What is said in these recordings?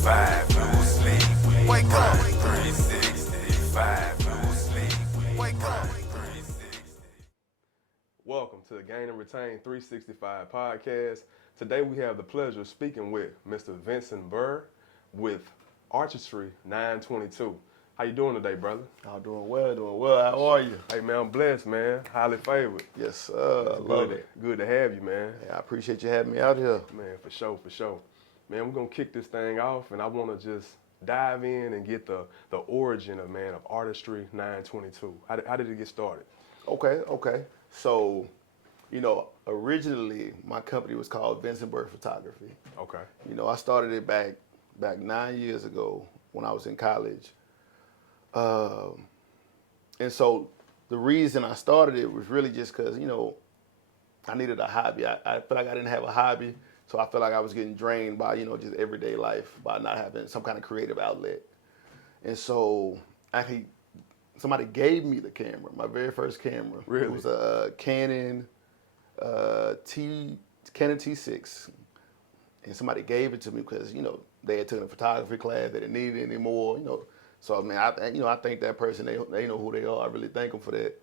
365, no sleep. Wake up. 365, no sleep. Wake up. Welcome to the Gain&Retain365 podcast. Today we have the pleasure of speaking with Mr. Vincent Burr with Artistry922. How you doing today, brother? I'm doing well, How are you? Hey, man, I'm blessed, man. Highly favored. Yes, sir. I love it. Good to have you, man. Yeah, I appreciate you having me out here. Man, for sure. Man, we're going to kick this thing off, and I want to just dive in and get the origin of Artistry922. How did it get started? Okay. So, originally my company was called Vincent Burr Photography. Okay. I started it back 9 years ago when I was in college. And so the reason I started it was really just because, I needed a hobby. I feel like I didn't have a hobby, so I felt like I was getting drained by, just everyday life, by not having some kind of creative outlet. And so actually, somebody gave me the camera, my very first camera. Really? It was a Canon T6. And somebody gave it to me because, they had taken a photography class, they didn't need it anymore, So I mean, I thank that person. They know who they are. I really thank them for that.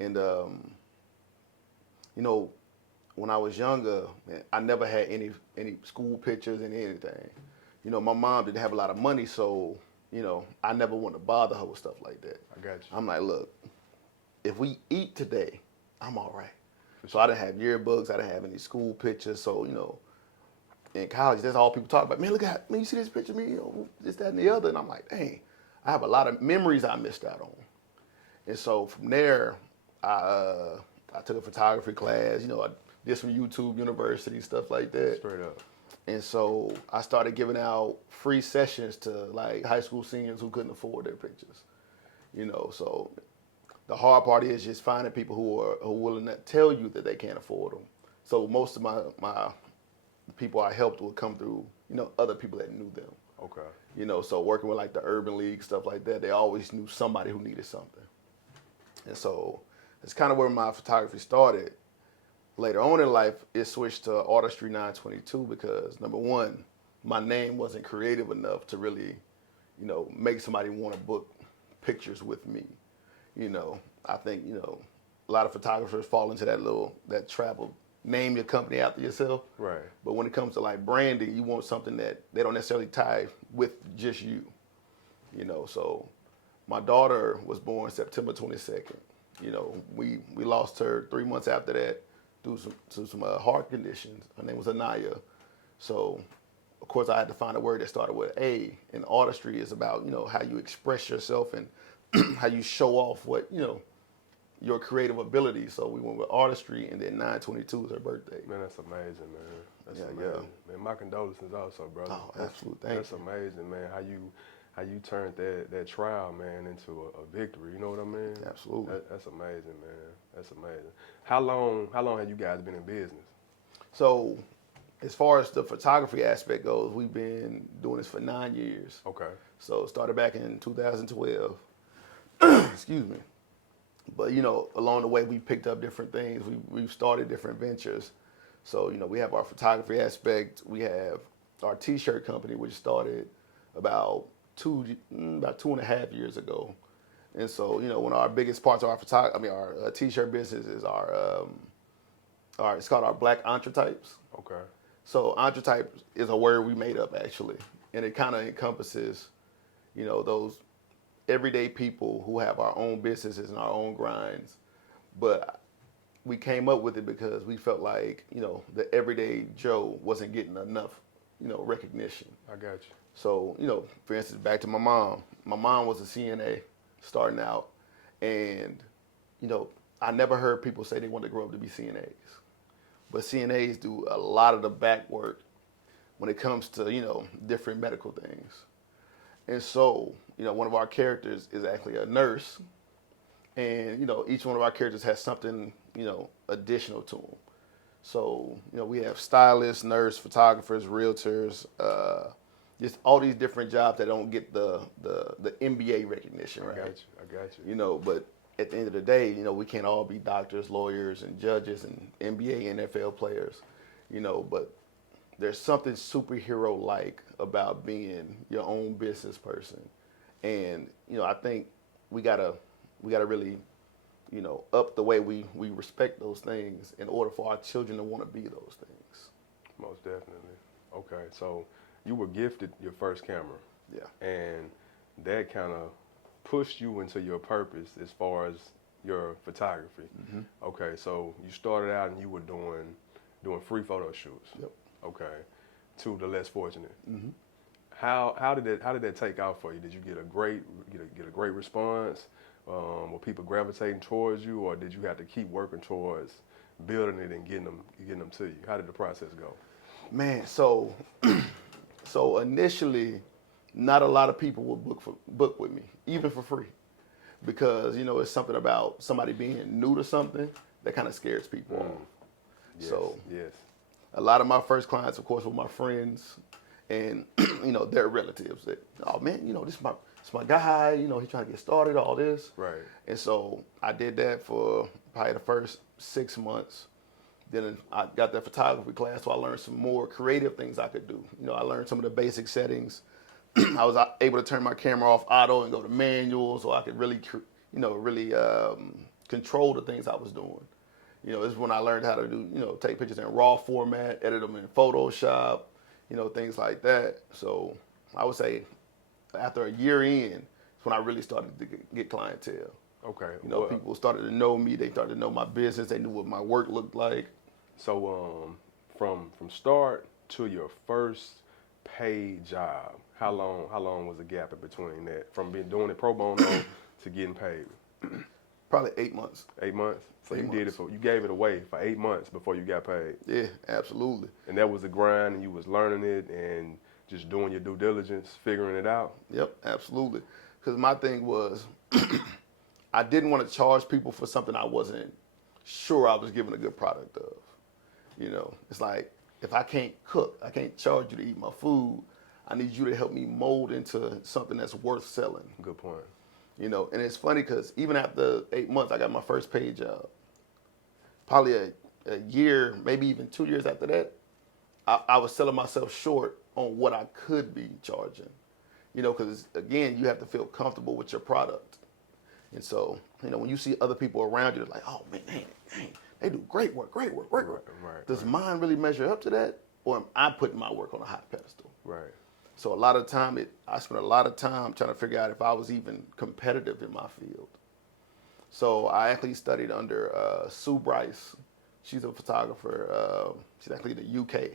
And when I was younger, man, I never had any school pictures and anything. My mom didn't have a lot of money, so I never wanted to bother her with stuff like that. I got you. I'm like, look, if we eat today, I'm all right. So I didn't have yearbooks. I didn't have any school pictures. So in college, that's all people talk about. Man, you see this picture of me, this, that, and the other. And I'm like, dang. I have a lot of memories I missed out on. And so from there, I took a photography class, I did some YouTube University, stuff like that. Straight up. And so I started giving out free sessions to like high school seniors who couldn't afford their pictures. So the hard part is just finding people who are willing to tell you that they can't afford them. So most of my people I helped would come through, other people that knew them. Okay. So working with like the Urban League, stuff like that, they always knew somebody who needed something. And so it's kind of where my photography started. Later on in life, it switched to Artistry922 because number one, my name wasn't creative enough to really, make somebody want to book pictures with me. I think, a lot of photographers fall into that trap of name your company after yourself. Right. But when it comes to like branding, you want something that they don't necessarily tie with just you. So my daughter was born September 22nd. We lost her 3 months after that due to some heart conditions. Her name was Anaya. So of course I had to find a word that started with A, and artistry is about, how you express yourself and how you show off what, your creative ability. So we went with artistry, and then 922 is her birthday. Man, that's amazing, man. That's amazing. Yeah. Man, my condolences also, brother. Oh, absolutely. That's amazing, man. How you turned that trial, man, into a victory. You know what I mean? Absolutely. That's amazing, man. That's amazing. How long have you guys been in business? So as far as the photography aspect goes, we've been doing this for 9 years. Okay. So it started back in 2012. Excuse me. But, along the way, we picked up different things. We've started different ventures. So, we have our photography aspect. We have our T-shirt company, which started about 2.5 years ago. And so, one of our biggest parts of our T-shirt business is it's called our black entretypes. Okay. So entretype is a word we made up, actually. And it kind of encompasses, those everyday people who have our own businesses and our own grinds. But we came up with it because we felt like, the everyday Joe wasn't getting enough, recognition. I got you. So, for instance, back to my mom. My mom was a CNA starting out. And, I never heard people say they wanted to grow up to be CNAs. But CNAs do a lot of the back work when it comes to, different medical things. And so, one of our characters is actually a nurse, and, each one of our characters has something, additional to them. So, we have stylists, nurse, photographers, realtors, just all these different jobs that don't get the MBA recognition, right? I got you. But at the end of the day, we can't all be doctors, lawyers, and judges, and NBA, NFL players, but there's something superhero-like about being your own business person. And, you know, I think we gotta really, you know, up the way we respect those things in order for our children to want to be those things. Most definitely. Okay, so you were gifted your first camera. Yeah. And that kind of pushed you into your purpose as far as your photography. Mm-hmm. Okay, so you started out and you were doing free photo shoots. Yep. Okay, to the less fortunate. Mm-hmm. How did that take out for you? Did you get a great response? Were people gravitating towards you, or did you have to keep working towards building it and getting them to you? How did the process go? Man, so initially, not a lot of people would book with me, even for free, because, you know, it's something about somebody being new to something that kind of scares people off. Yes, So yes. a lot of my first clients, of course, were my friends and, you know, their relatives. That, oh man, you know, this is my guy. You know, he's trying to get started. All this. Right. And so I did that for probably the first 6 months. Then I got that photography class, so I learned some more creative things I could do. You know, I learned some of the basic settings. I was able to turn my camera off auto and go to manual, so I could really, control the things I was doing. You know, this is when I learned how to do, you know, take pictures in RAW format, edit them in Photoshop, you know, things like that. So I would say after a year in, it's when I really started to get clientele. Okay. You know, people started to know me. They started to know my business. They knew what my work looked like. So from start to your first paid job, how long was the gap in between that, from doing it pro bono to getting paid? Probably 8 months. 8 months. So you 8 did it months. you gave it away for 8 months before you got paid. Yeah, absolutely. And that was the grind, and you was learning it and just doing your due diligence, figuring it out. Yep, absolutely. Because my thing was, I didn't want to charge people for something I wasn't sure I was giving a good product of. You know, it's like, if I can't cook, I can't charge you to eat my food. I need you to help me mold into something that's worth selling. Good point. You know, and it's funny because even after 8 months, I got my first paid job. Probably a year, maybe even 2 years after that, I was selling myself short on what I could be charging. You know, because again, you have to feel comfortable with your product. And so, you know, when you see other people around you, they're like, oh man, they do great work. Right, Does mine really measure up to that? Or am I putting my work on a high pedestal? Right. So a lot of time, I spent a lot of time trying to figure out if I was even competitive in my field. So I actually studied under Sue Bryce. She's a photographer. She's actually in the UK.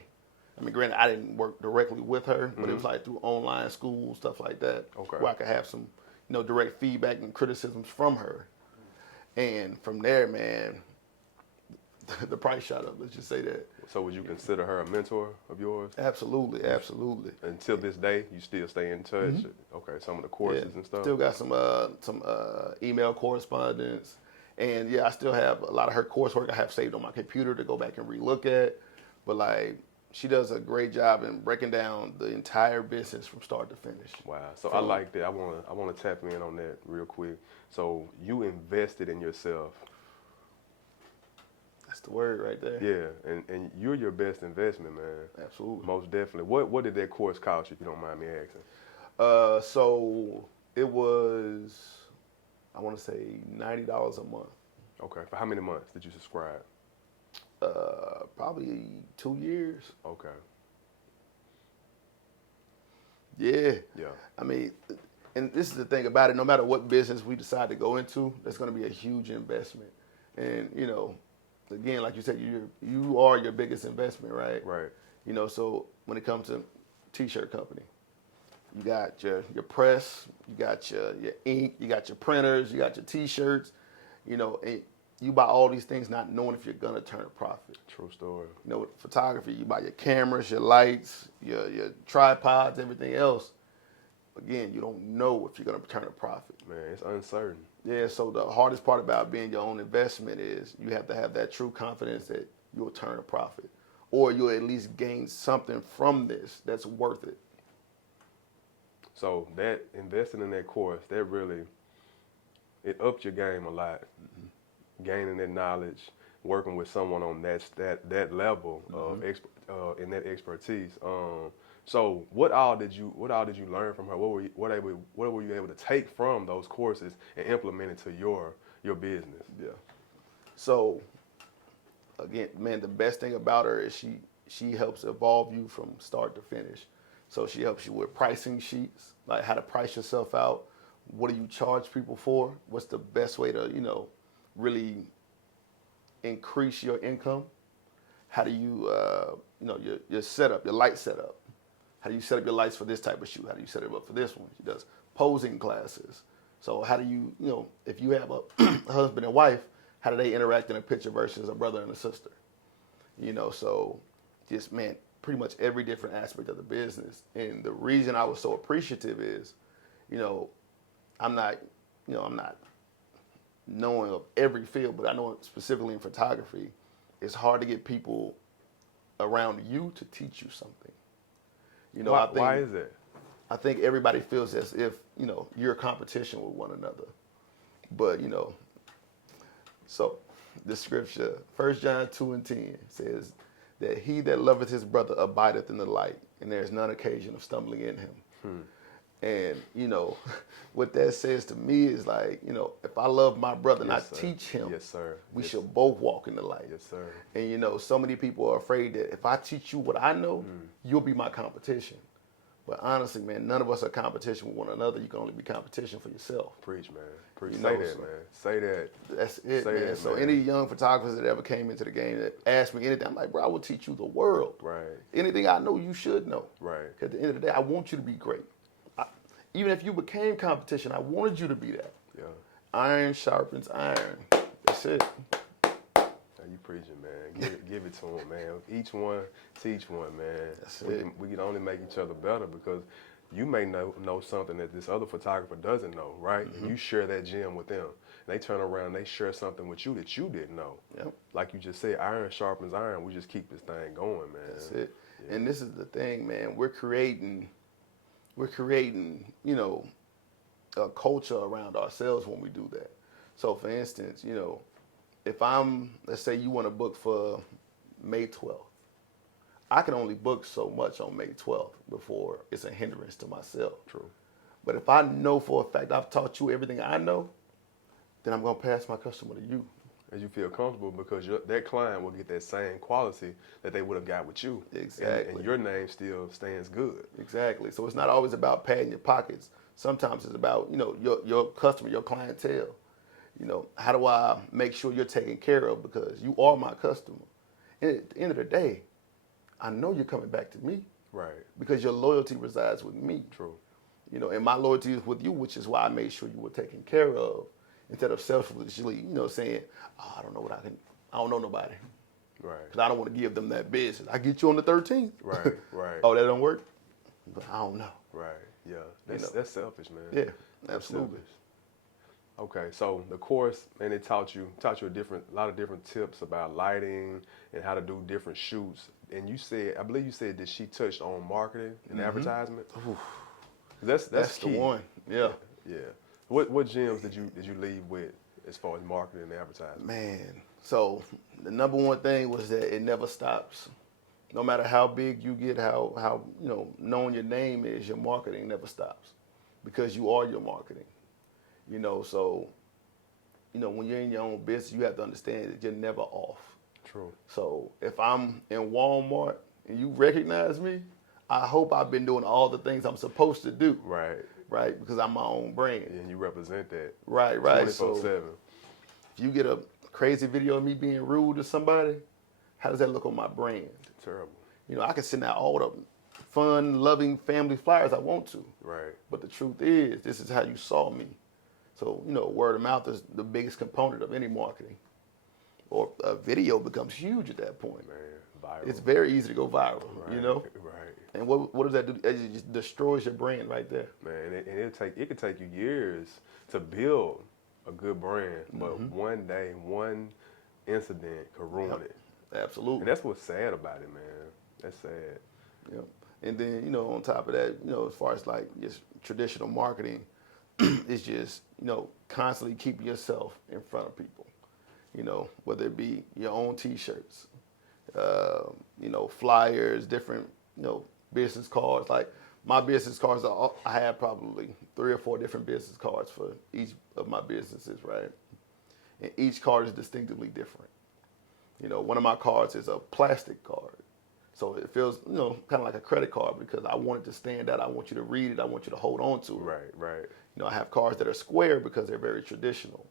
I mean, granted, I didn't work directly with her, but it was like through online school, stuff like that, Okay. where I could have some, you know, direct feedback and criticisms from her. And from there, man, the price shot up. Let's just say that. So would you consider her a mentor of yours? Absolutely, absolutely. Until this day, you still stay in touch? Okay, some of the courses and stuff? Still got some email correspondence. And yeah, I still have a lot of her coursework I have saved on my computer to go back and relook at. But like, she does a great job in breaking down the entire business from start to finish. Wow. So I like that. I want to tap in on that real quick. So you invested in yourself. That's the word right there. Yeah, and you're your best investment, man. Absolutely. Most definitely. What did that course cost you, if you don't mind me asking? So it was, I want to say $90 a month. Okay. For how many months did you subscribe? Probably 2 years. Okay. Yeah. Yeah. I mean, and this is the thing about it. No matter what business we decide to go into, that's going to be a huge investment. And, you know, again, like you said, you are your biggest investment, right? Right. You know, so when it comes to T-shirt company, you got your press, you got your ink, you got your printers, you got your T-shirts, you know, and you buy all these things not knowing if you're gonna turn a profit. True story. You know, with photography, you buy your cameras, your lights, your tripods, everything else. Again, you don't know if you're gonna turn a profit. Man, it's uncertain. Yeah, so the hardest part about being your own investment is you have to have that true confidence that you'll turn a profit, or you'll at least gain something from this that's worth it. So that investing in that course, that really, it upped your game a lot. Gaining that knowledge, working with someone on that level of in that expertise. So what all did you learn from her? What were you able to take from those courses and implement into your business? Yeah. So again, man, the best thing about her is she helps evolve you from start to finish. So she helps you with pricing sheets, like how to price yourself out. What do you charge people for? What's the best way to, really increase your income? How do you, your setup, your light setup? How do you set up your lights for this type of shoot? How do you set it up for this one? She does posing classes. So how do you, if you have a husband and wife, how do they interact in a picture versus a brother and a sister? So just, man, pretty much every different aspect of the business. And the reason I was so appreciative is, I'm not knowing of every field, but I know specifically in photography, it's hard to get people around you to teach you something. Why is that? I think everybody feels as if, you're a competition with one another. But, so the scripture, 1 John 2:10 says that he that loveth his brother abideth in the light, and there is none occasion of stumbling in him. And, what that says to me is like, if I love my brother and I teach him, yes, sir. we should both walk in the light. Yes, sir. And, so many people are afraid that if I teach you what I know, you'll be my competition. But honestly, man, none of us are competition with one another. You can only be competition for yourself. Preach, man. Preach. Say that, man. Say that. That's it, Say man. that, So man. any young photographers that ever came into the game that asked me anything, I'm like, bro, I will teach you the world. Right. Anything I know, you should know. Right. 'Cause at the end of the day, I want you to be great. Even if you became competition, I wanted you to be that. Yeah. Iron sharpens iron. That's it. You preaching, man. Give it to them, man. Each one teach one, man. That's we it. we can only make each other better because you may know something that this other photographer doesn't know, right? And you share that gem with them. And they turn around and they share something with you that you didn't know. Yep. Like you just said, iron sharpens iron. We just keep this thing going, man. That's it. Yeah. And this is the thing, man. We're creating, a culture around ourselves when we do that. So for instance, if let's say you want to book for May 12th, I can only book so much on May 12th before it's a hindrance to myself. True. But if I know for a fact I've taught you everything I know, then I'm going to pass my customer to you. As you feel comfortable because that client will get that same quality that they would have got with you. Exactly. And your name still stands good. Exactly. So it's not always about padding your pockets. Sometimes it's about, your customer, your clientele. How do I make sure you're taken care of because you are my customer? And at the end of the day, I know you're coming back to me. Right. Because your loyalty resides with me. True. And my loyalty is with you, which is why I made sure you were taken care of instead of selfishly, saying, oh, I don't know nobody. Right. Because I don't want to give them that business. I get you on the 13th. Right, right. Oh, that don't work? But I don't know. Right, yeah. That's selfish, man. Yeah, That's absolutely. selfish. Okay, so the course, and it taught you a lot of different tips about lighting and how to do different shoots. And I believe you said that she touched on marketing and advertisement. Oof. That's the key. one. Yeah. Yeah. What gems did you leave with as far as marketing and advertising? Man, so the number one thing was that it never stops. No matter how big you get, how known your name is, your marketing never stops because you are your marketing. So when you're in your own business, you have to understand that you're never off. True. So if I'm in Walmart and you recognize me, I hope I've been doing all the things I'm supposed to do. Right. Right, because I'm my own brand. And you represent that. Right. 24/7. So if you get a crazy video of me being rude to somebody, how does that look on my brand? Terrible. I can send out all the fun, loving family flyers I want to. Right. But the truth is, this is how you saw me. So, word of mouth is the biggest component of any marketing. Or a video becomes huge at that point. Man, viral. It's very easy to go viral, Right. And what does that do? It just destroys your brand right there. Man, it could take you years to build a good brand, but one day, one incident could ruin it. Absolutely. And that's what's sad about it, man. That's sad. Yep. And then, on top of that, as far as like just traditional marketing, it's just, constantly keeping yourself in front of people. You know, whether it be your own T-shirts, you know, flyers, different, you know, business cards. Like my business cards, I have probably 3 or 4 different business cards for each of my businesses, right? And each card is distinctively different. You know, one of my cards is a plastic card. So it feels, you know, kind of like a credit card because I want it to stand out. I want you to read it. I want you to hold on to it. Right, right. You know, I have cards that are square because they're very traditional.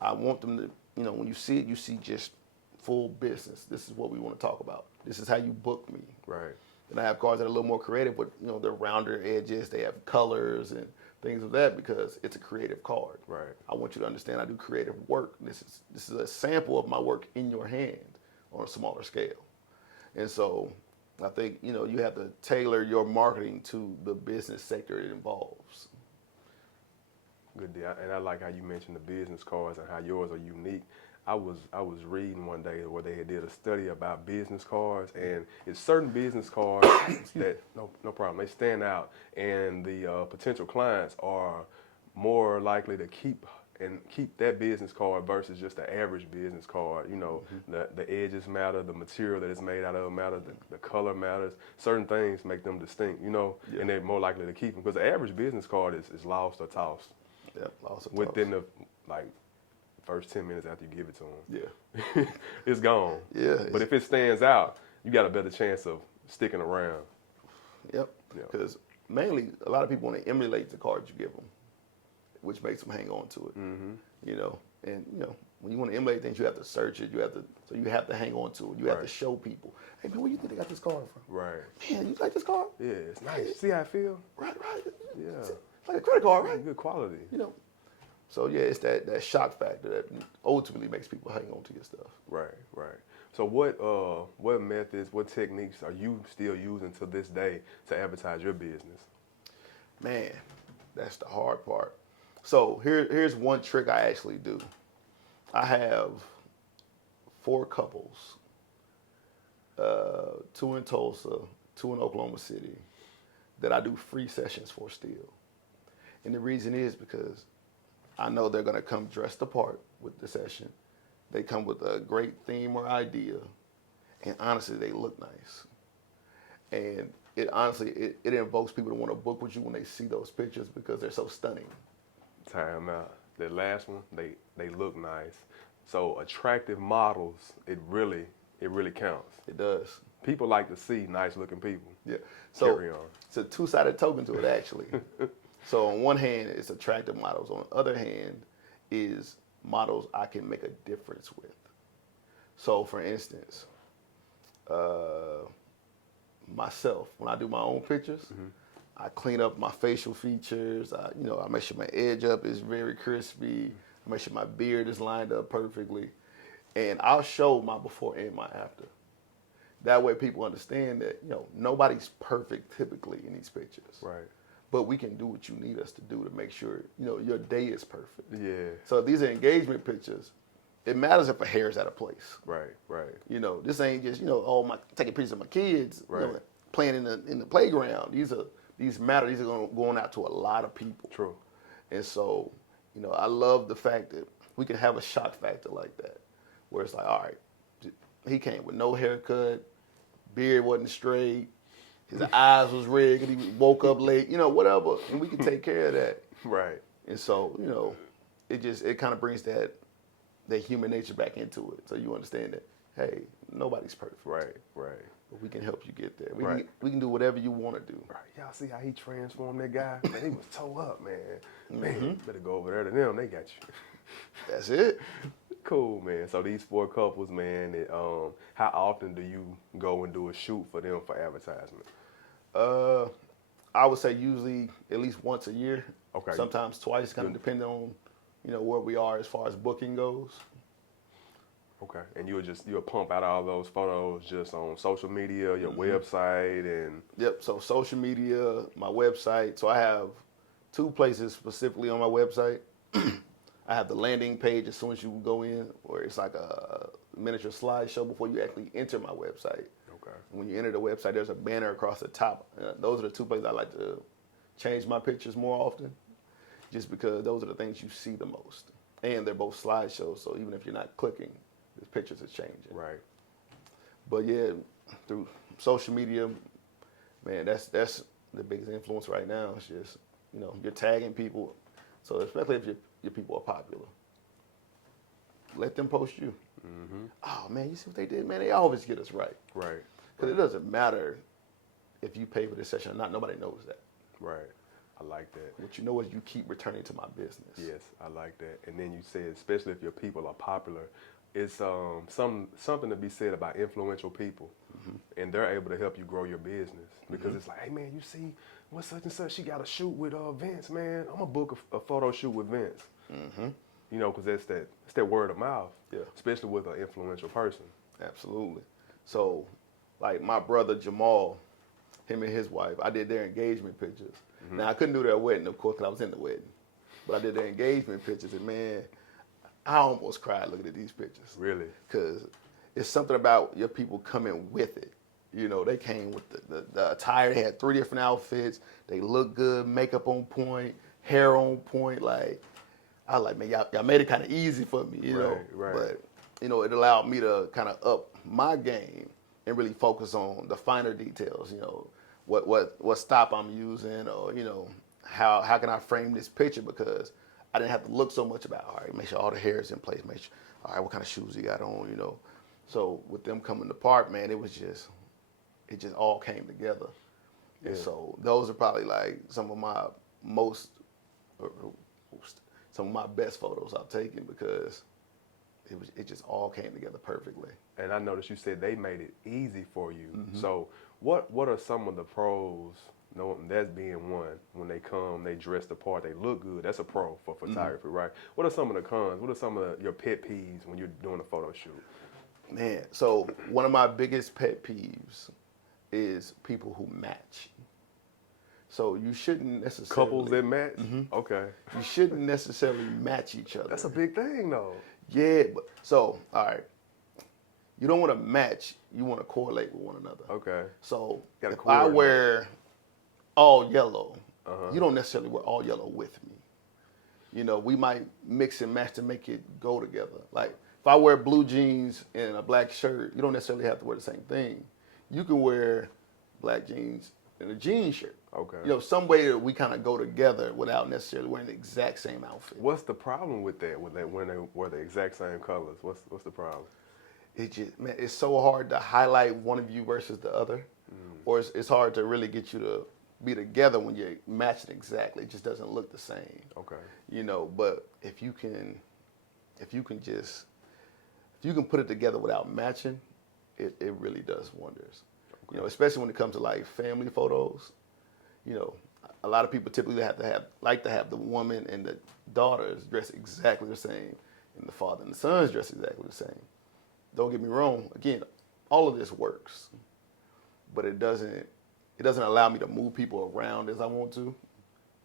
I want them to, you know, when you see it, you see just full business. This is what we want to talk about. This is how you book me. Right. And I have cards that are a little more creative, but, you know, they're rounder edges. They have colors and things of that because it's a creative card. Right. I want you to understand I do creative work. This is a sample of my work in your hand on a smaller scale. And so I think, you know, you have to tailor your marketing to the business sector it involves. Good deal. And I like how you mentioned the business cards and how yours are unique. I was reading one day where they did a study about business cards, and it's certain business cards that no problem, they stand out, and the potential clients are more likely to keep that business card versus just the average business card. You know, the edges matter, the material that it's made out of matters, the color matters. Certain things make them distinct, you know, and they're more likely to keep them because the average business card is lost or tossed. Yeah, lost or tossed. Within the first 10 minutes after you give it to them. Yeah. It's gone. Yeah. But if it stands out, you got a better chance of sticking around. Yep. Because mainly a lot of people want to emulate the cards you give them, which makes them hang on to it. Mm-hmm. You know, and you know, when you want to emulate things, you have to search it. You have to hang on to it. You have to show people, hey man, where you think they got this card from? Right. Man, you like this card? Yeah, it's nice. See how I feel? Right. Yeah. It's like a credit card, right? Good quality. You know. So yeah, it's that shock factor that ultimately makes people hang on to your stuff. Right. So what methods, what techniques are you still using to this day to advertise your business? Man, that's the hard part. So here's one trick I actually do. I have 4 couples, 2 in Tulsa, 2 in Oklahoma City, that I do free sessions for still. And the reason is because I know they're going to come dressed apart with the session. They come with a great theme or idea, and honestly, they look nice. And it invokes people to want to book with you when they see those pictures because they're so stunning. Time out. That last one, they look nice. So attractive models, it really counts. It does. People like to see nice looking people. Yeah. So Carry on. it's a 2-sided token to it actually. So on one hand, it's attractive models. On the other hand, is models I can make a difference with. So for instance, myself, when I do my own pictures, I clean up my facial features. I make sure my edge up is very crispy. I make sure my beard is lined up perfectly. And I'll show my before and my after. That way people understand that, you know, nobody's perfect typically in these pictures. Right. But we can do what you need us to do to make sure, you know, your day is perfect. Yeah. So if these are engagement pictures, it matters if a hair is out of place. Right. You know, this ain't just, you know, taking pictures of my kids, Right. you know, playing in the playground. These matter. These are going out to a lot of people. True. And so, you know, I love the fact that we can have a shock factor like that, where it's like, all right, he came with no haircut, beard wasn't straight, his eyes was red because he woke up late, you know, whatever, and we can take care of that. Right. And so, you know, it kind of brings that human nature back into it, so you understand that, hey, nobody's perfect. Right. But we can help you get there. We Right. can do whatever you want to do. Right. Y'all see how he transformed that guy? Man, he was toe up, man. Man, you better go over there to them. They got you. That's it. Cool, man. So these 4 couples, man, how often do you go and do a shoot for them for advertisement? I would say usually at least once a year. Okay. Sometimes twice, kind of depending on, you know, where we are as far as booking goes. Okay. And you'll pump out all those photos just on social media, your website, and Yep. So social media, my website. So I have 2 places specifically on my website. I have the landing page as soon as you go in, where it's like a miniature slideshow before you actually enter my website. okay. When you enter the website, there's a banner across the top. Those are the 2 places I like to change my pictures more often, just because those are the things you see the most. And they're both slideshows, so even if you're not clicking, pictures is changing. Right. But yeah, through social media, man, that's the biggest influence right now. It's just, you're tagging people. So especially if your people are popular, let them post you. Mm-hmm. Oh man, you see what they did, man? They always get us right. Right. Because it doesn't matter if you pay for this session or not. Nobody knows that. Right. I like that. What you know is you keep returning to my business. Yes, I like that. And then you said, especially if your people are popular, it's something to be said about influential people, and they're able to help you grow your business because it's like, hey man, you see what such and such, she got a shoot with Vince, man. I'm gonna book a photo shoot with Vince. Because it's that word of mouth. Yeah. Especially with an influential person. Absolutely. So, like my brother Jamal, him and his wife, I did their engagement pictures. Now I couldn't do their wedding, of course, because I was in the wedding. But I did their engagement pictures, and man, I almost cried looking at these pictures. Really? Because it's something about your people coming with it. They came with the attire. They had 3 different outfits. They looked good, makeup on point, hair on point. Like, I was like, man, y'all made it kind of easy for me, know. Right. But, it allowed me to kind of up my game and really focus on the finer details, what stop I'm using, or, how can I frame this picture, because I didn't have to look so much about, all right, make sure all the hair is in place, make sure, all right, what kind of shoes he got on, So with them coming to part, man, it just all came together. Yeah. And so those are probably like some of my some of my best photos I've taken, because it just all came together perfectly. And I noticed you said they made it easy for you. So what are some of the pros? That's being one. When they come, they dress the part, they look good. That's a pro for photography, right? What are some of the cons? What are some of your pet peeves when you're doing a photo shoot? Man, so one of my biggest pet peeves is people who match. So you shouldn't necessarily... Couples that match? Okay. You shouldn't necessarily match each other. That's a big thing, though. Yeah, but so, all right. You don't want to match, you want to correlate with one another. Okay. So if coordinate. I wear all yellow, you don't necessarily wear all yellow with me. We might mix and match to make it go together. Like if I wear blue jeans and a black shirt, you don't necessarily have to wear the same thing. You can wear black jeans and a jean shirt. Okay. Some way that we kind of go together without necessarily wearing the exact same outfit. What's the problem with that when they wear the exact same colors? What's the problem? It's so hard to highlight one of you versus the other, or it's hard to really get you to be together when you're matching exactly. It just doesn't look the same. Okay. But if you can put it together without matching, it really does wonders. Okay. Especially when it comes to like family photos. A lot of people typically like to have the woman and the daughters dress exactly the same, and the father and the sons dress exactly the same. Don't get me wrong. Again, all of this works, but it doesn't allow me to move people around as I want to,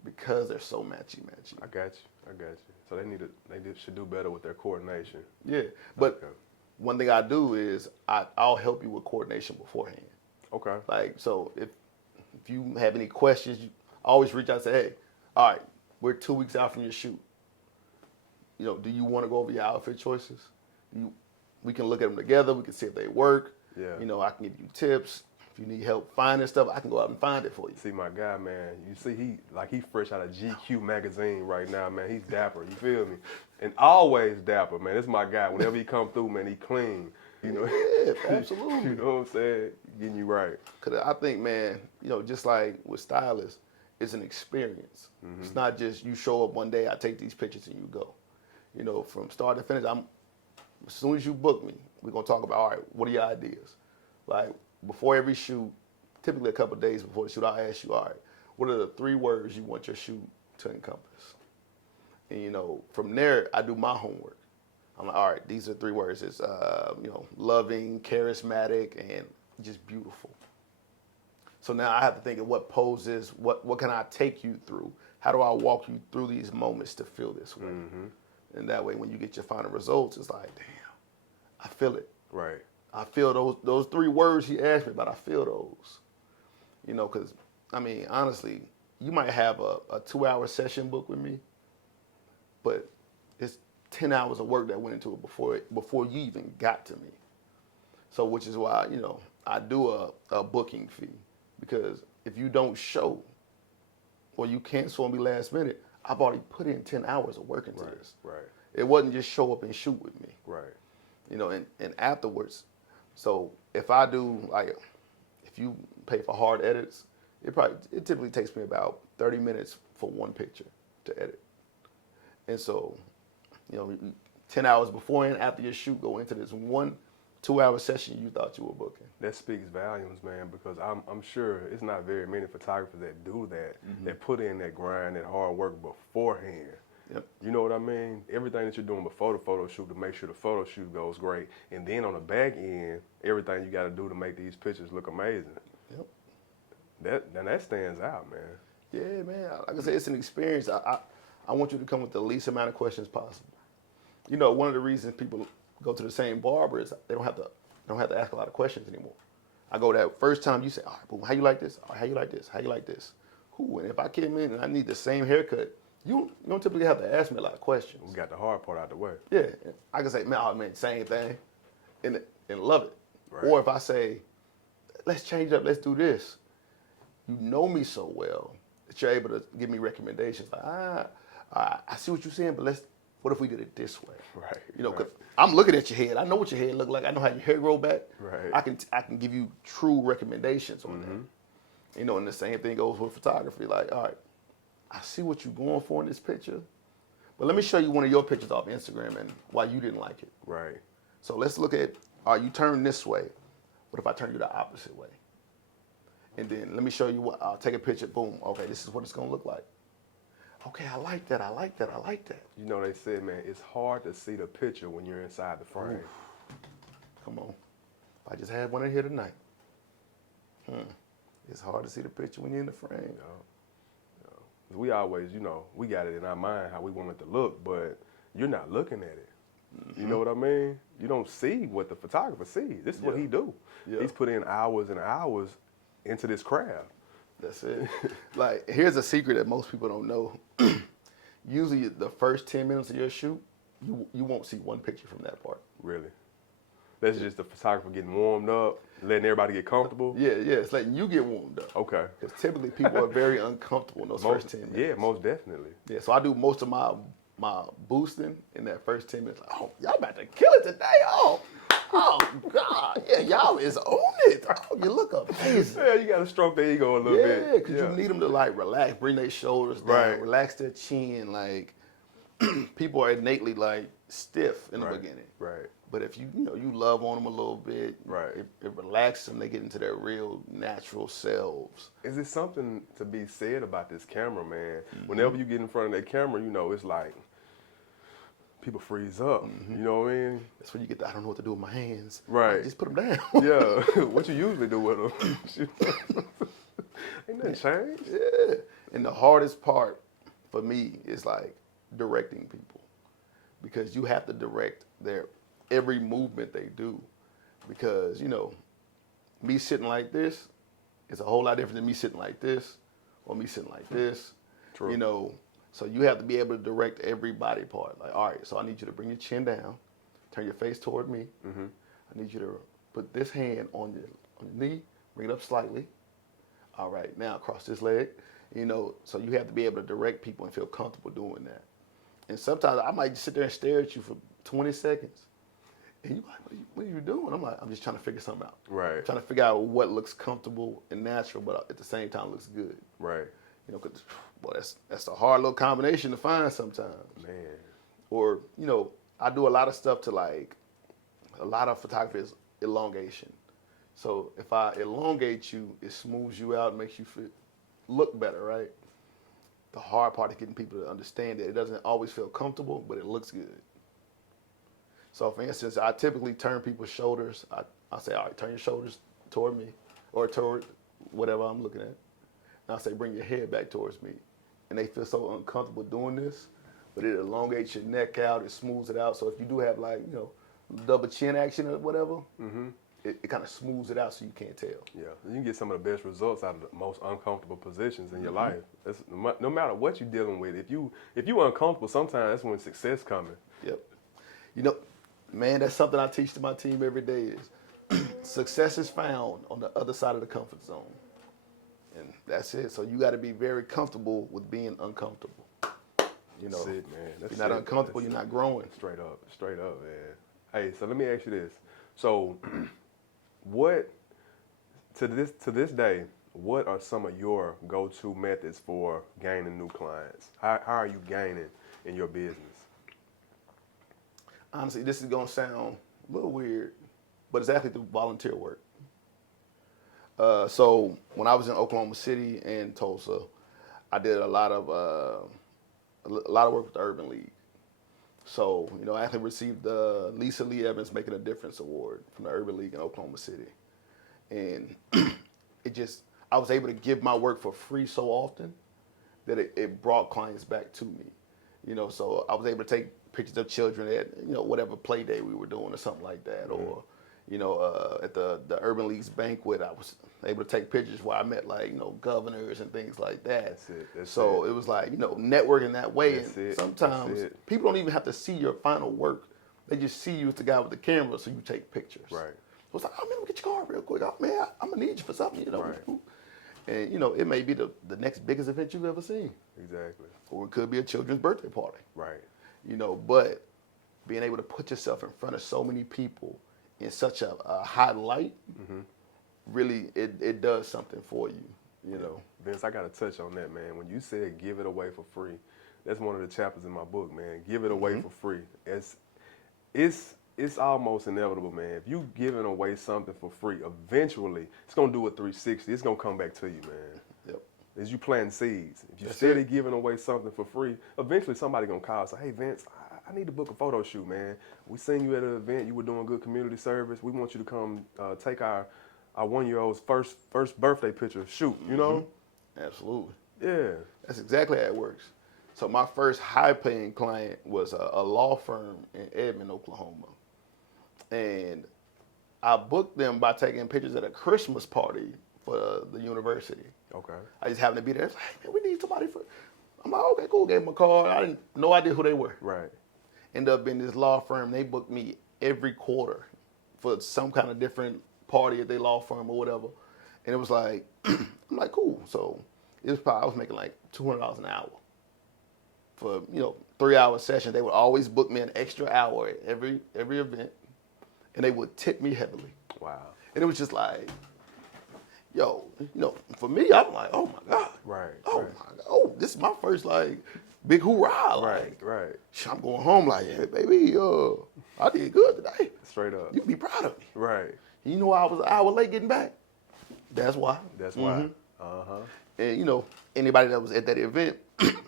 because they're so matchy. I got you. So they should do better with their coordination. Yeah, but one thing I do is I'll help you with coordination beforehand. Okay. Like, so if you have any questions, you always reach out and say, hey, all right, we're 2 weeks out from your shoot. Do you want to go over your outfit choices? We can look at them together. We can see if they work. Yeah. I can give you tips. If you need help finding stuff, I can go out and find it for you. See, my guy, man, you see he fresh out of GQ magazine right now, man. He's dapper, you feel me? And always dapper, man. This is my guy. Whenever he come through, man, he clean. Yeah, absolutely. You know what I'm saying? Getting you right. Because I think, man, just like with stylists, it's an experience. It's not just you show up one day, I take these pictures and you go. From start to finish, as soon as you book me, we're going to talk about, all right, what are your ideas? Like, before every shoot, typically a couple of days before the shoot, I'll ask you, all right, what are the 3 words you want your shoot to encompass? And, from there, I do my homework. I'm like, all right, these are 3 words. It's, loving, charismatic, and just beautiful. So now I have to think of what poses, what can I take you through? How do I walk you through these moments to feel this way? And that way, when you get your final results, it's like, damn, I feel it. Right. I feel those 3 words he asked me about. I feel those. Because, honestly, you might have a 2-hour session book with me, but it's 10 hours of work that went into it before you even got to me. So which is why, you know, I do a booking fee, because if you don't show or you cancel on me last minute, I've already put in 10 hours of work into this. Right. It wasn't just show up and shoot with me. Right. You know, and afterwards, so if I do, like, if you pay for hard edits, it typically takes me about 30 minutes for one picture to edit. And so, you know, 10 hours before and after your shoot go into this 1 2-hour session you thought you were booking. That speaks volumes, man, because I'm sure it's not very many photographers that do that, that put in that grind, that hard work beforehand. Yep. You know what I mean? Everything that you're doing before the photo shoot to make sure the photo shoot goes great. And then on the back end, everything you got to do to make these pictures look amazing. Yep. That stands out, man. Yeah, man. Like I said, it's an experience. I want you to come with the least amount of questions possible. You know, one of the reasons people go to the same barber is they don't have to ask a lot of questions anymore. I go that first time, you say, all right, boom, how you like this? All right, how you like this? How you like this? Cool. And if I came in and I need the same haircut, you don't typically have to ask me a lot of questions. We got the hard part out the way. Yeah. I can say, man, oh, man, same thing, and love it. Right. Or if I say, let's change it up, let's do this. You know me so well that you're able to give me recommendations. Like, I see what you're saying, but what if we did it this way? Right. You know, right. 'cause I'm looking at your head. I know what your head look like. I know how your hair grow back. Right. I can give you true recommendations on that. You know, and the same thing goes with photography. Like, all right, I see what you're going for in this picture, but let me show you one of your pictures off Instagram and why you didn't like it. Right. So let's look at, all right, you turn this way. What if I turn you the opposite way? And then let me show you what, I'll take a picture, boom, okay, this is what it's gonna look like. Okay, I like that, I like that, I like that. You know, they said, man, it's hard to see the picture when you're inside the frame. Oof. Come on. If I just had one in here tonight. It's hard to see the picture when you're in the frame. We always, you know, we got it in our mind how we want it to look, but you're not looking at it. You know what I mean? You don't see what the photographer sees. This is what he do. Yeah. He's put in hours and hours into this craft. That's it. Like, here's a secret that most people don't know. Usually the first 10 minutes of your shoot, you won't see one picture from that part. Really. That's just the photographer getting warmed up, letting everybody get comfortable. Yeah, it's letting you get warmed up. Okay. Because typically people are very uncomfortable in those first 10 minutes. Yeah, most definitely. Yeah, so I do most of my boosting in that first 10 minutes. Like, oh, y'all about to kill it today. Oh God. Yeah, y'all is on it. Oh, you look amazing. Yeah, you got to stroke their ego a little bit. Yeah, because you need them to, like, relax, bring their shoulders down, Right. relax their chin. Like, people are innately, like, stiff in the beginning. Right. But if you love on them a little bit, Right. it relaxes them. They get into their real natural selves. Is there something to be said about this camera, man? Whenever you get in front of that camera, you know, it's like people freeze up. You know what I mean? That's when you get the, I don't know what to do with my hands. Right. Like, just put them down. Yeah. What you usually do with them? Ain't nothing changed. Yeah. And the hardest part for me is, like, directing people, because you have to direct their every movement they do, because, you know, me sitting like this is a whole lot different than me sitting like this or me sitting like this. True. You know, so you have to be able to direct every body part. Like, all right, so I need you to bring your chin down, turn your face toward me. I need you to put this hand on your knee, bring it up slightly. All right, now cross this leg. You know, so you have to be able to direct people and feel comfortable doing that. And sometimes I might just sit there and stare at you for 20 seconds. And you're like, what are you doing? I'm like, I'm just trying to figure something out. Right. Trying to figure out what looks comfortable and natural, but at the same time looks good. Right. You know, cause, boy, that's a hard little combination to find sometimes. Man. Or, you know, I do a lot of stuff to, like, a lot of photography is elongation. So if I elongate you, it smooths you out and makes you look better, right? The hard part is getting people to understand that it doesn't always feel comfortable, but it looks good. So, for instance, I typically turn people's shoulders. I say, all right, turn your shoulders toward me or toward whatever I'm looking at. And I say, bring your head back towards me. And they feel so uncomfortable doing this, but it elongates your neck out, it smooths it out. So if you do have, like, you know, double chin action or whatever, it kind of smooths it out so you can't tell. Yeah, you can get some of the best results out of the most uncomfortable positions in your life. That's, no matter what you're dealing with, if you uncomfortable, sometimes that's when success coming. Yep. You know, man, that's something I teach to my team every day is success is found on the other side of the comfort zone. And that's it. So you got to be very comfortable with being uncomfortable. You know, That's it, man. if you're not uncomfortable, you're not growing. Straight up, man. Hey, so let me ask you this. So, what to this day, what are some of your go-to methods for gaining new clients? How are you gaining in your business? Honestly, this is gonna sound a little weird, but it's actually through volunteer work. So when I was in Oklahoma City and Tulsa, I did a lot of work with the Urban League. So, you know, I actually received the Lisa Lee Evans Making a Difference Award from the Urban League in Oklahoma City. And I was able to give my work for free so often that it brought clients back to me. You know, so I was able to take pictures of children at, you know, whatever play day we were doing or something like that. Mm-hmm. Or, you know, at the Urban League's banquet, I was able to take pictures where I met, like, you know, governors and things like that. That's it. It was like, you know, networking that way. And sometimes people don't even have to see your final work. They just see you as the guy with the camera, so you take pictures. Right. So it's like, oh, man, let me get your car real quick. Oh, man, I'm going to need you for something, you know. Right. And, you know, it may be the next biggest event you've ever seen. Exactly. Or it could be a children's birthday party. Right. You know, but being able to put yourself in front of so many people in such a high light, really, it does something for you, you know. Vince, I got to touch on that, man. When you said give it away for free, that's one of the chapters in my book, man. Give it away for free. It's almost inevitable, man. If you giving away something for free, eventually, it's going to do a 360. It's going to come back to you, man. Yep. As you plant seeds. If you steady giving away something for free, eventually somebody going to call and say, hey, Vince, I need to book a photo shoot, man. We seen you at an event. You were doing good community service. We want you to come take our 1-year-old's first birthday picture shoot, you know? Absolutely. Yeah. That's exactly how it works. So my first high-paying client was a law firm in Edmond, Oklahoma. And I booked them by taking pictures at a Christmas party for the university. Okay. I just happened to be there. It's like, hey, man, we need somebody for... I'm like, okay, cool. Gave them a call. I didn't no idea who they were. Right. Ended up in this law firm. They booked me every quarter for some kind of different party at their law firm or whatever. And it was like, I'm like, cool. So it was probably, I was making like $200 an hour for, you know, 3-hour session. They would always book me an extra hour at every event, and they would tip me heavily. Wow. And it was just like, yo, you know, for me, I'm like, oh my God. Right. Oh my God. Oh, this is my first, like, big hoorah. Like, right. I'm going home like, hey, baby, I did good today. Straight up. You can be proud of me. Right. You know I was an hour late getting back. That's why. That's why. Uh-huh. And, you know, anybody that was at that event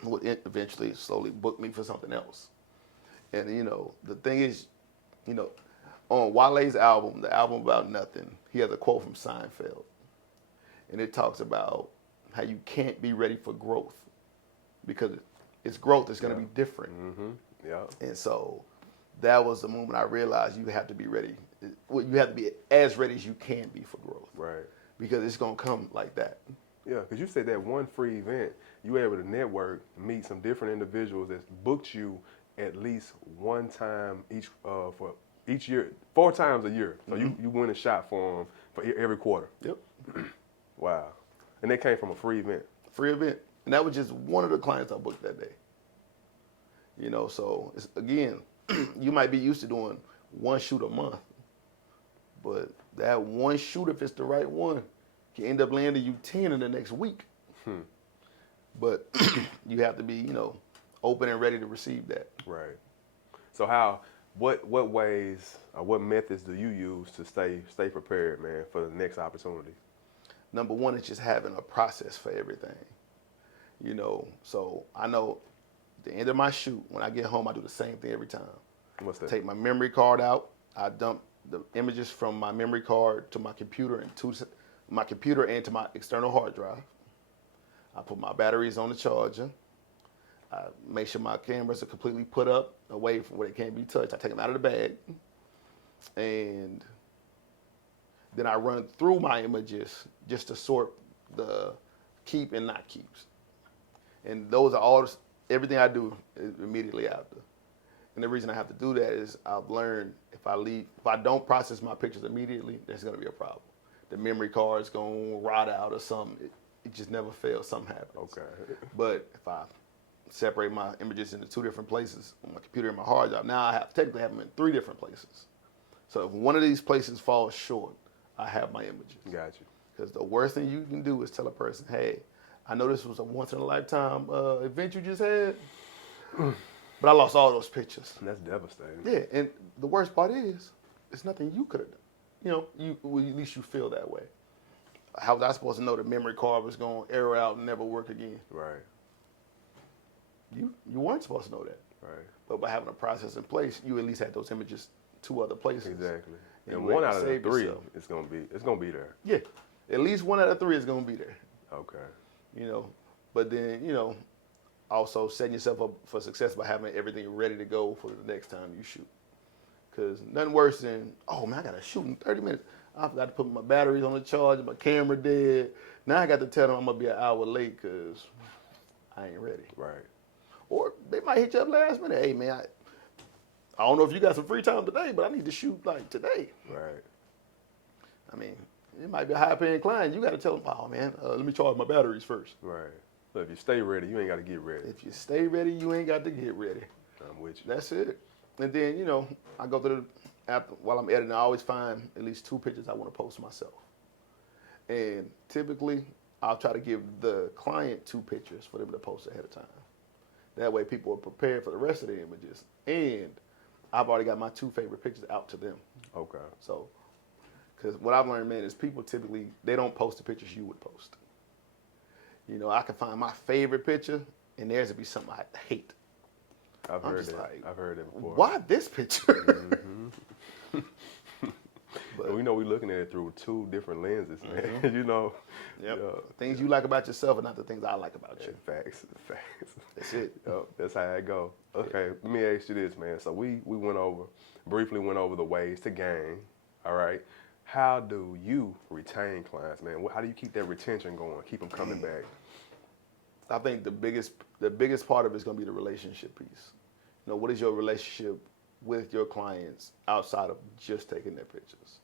would eventually slowly book me for something else. And, you know, the thing is, you know, on Wale's album, the album About Nothing, he has a quote from Seinfeld. And it talks about how you can't be ready for growth because it's growth that's going to be different. Yeah. And so that was the moment I realized you have to be ready. Well, you have to be as ready as you can be for growth. Right. Because it's going to come like that. Yeah, because you said that one free event, you were able to network, meet some different individuals that booked you at least one time for each year, 4 times a year. So you win a shot for them for every quarter. Yep. Wow. And that came from a free event. Free event. And that was just one of the clients I booked that day. You know, so it's, again, you might be used to doing one shoot a month. But that one shoot, if it's the right one, can end up landing you 10 in the next week. But you have to be, you know, open and ready to receive that. Right. So what ways or what methods do you use to stay prepared, man, for the next opportunity? Number one is just having a process for everything. You know, so I know at the end of my shoot, when I get home, I do the same thing every time. What's that? Take my memory card out. I dump the images from my memory card to my computer and to my external hard drive. I put my batteries on the charger. I make sure my cameras are completely put up away from where they can't be touched. I take them out of the bag. And Then I run through my images just to sort the keep and not keeps. And those are all, everything I do is immediately after. And the reason I have to do that is I've learned if I don't process my pictures immediately, there's gonna be a problem. The memory card's gonna rot out or something. It just never fails, something happens. Okay. But if I separate my images into 2 different places on my computer and my hard drive, now I technically have them in 3 different places. So if one of these places falls short, I have my images. Got you. Because the worst thing you can do is tell a person, hey, I know this was a once in a lifetime event you just had, but I lost all those pictures. That's devastating. Yeah, and the worst part is, it's nothing you could have done. Well, at least you feel that way. How was I supposed to know the memory card was going to error out and never work again? Right. You weren't supposed to know that. Right. But by having a process in place, you at least had those images 2 other places. Exactly. And you 1 had out to of the save 3 yourself. it's gonna be there. Yeah, at least 1 out of 3 is going to be there. Okay. But then, also setting yourself up for success by having everything ready to go for the next time you shoot. Because nothing worse than, oh man, I got to shoot in 30 minutes. I forgot to put my batteries on the charge, my camera dead. Now I got to tell them I'm going to be an hour late because I ain't ready. Right. Or they might hit you up last minute. Hey man, I don't know if you got some free time today, but I need to shoot like today. Right. I mean, it might be a high paying client. You got to tell them, oh man, let me charge my batteries first. Right. Look, if you stay ready, you ain't got to get ready. If you stay ready, you ain't got to get ready. I'm with you. That's it. And then, I go through while I'm editing, I always find at least 2 pictures I want to post myself. And typically, I'll try to give the client 2 pictures for them to post ahead of time. That way people are prepared for the rest of the images. And I've already got my 2 favorite pictures out to them. Okay. So, because what I've learned, man, is people typically, they don't post the pictures you would post. I can find my favorite picture, and theirs would be something I hate. I've heard that. Like, I've heard that before. Why this picture? Mm-hmm. But we know we're looking at it through 2 different lenses, man. Yep. Things you like about yourself are not the things I like about you. Facts. That's it. Yep, that's how it go. Okay, let me ask you this, man. So we briefly went over the ways to gain, all right? How do you retain clients, man? How do you keep that retention going, keep them coming back? I think the biggest part of it is going to be the relationship piece. What is your relationship with your clients outside of just taking their pictures?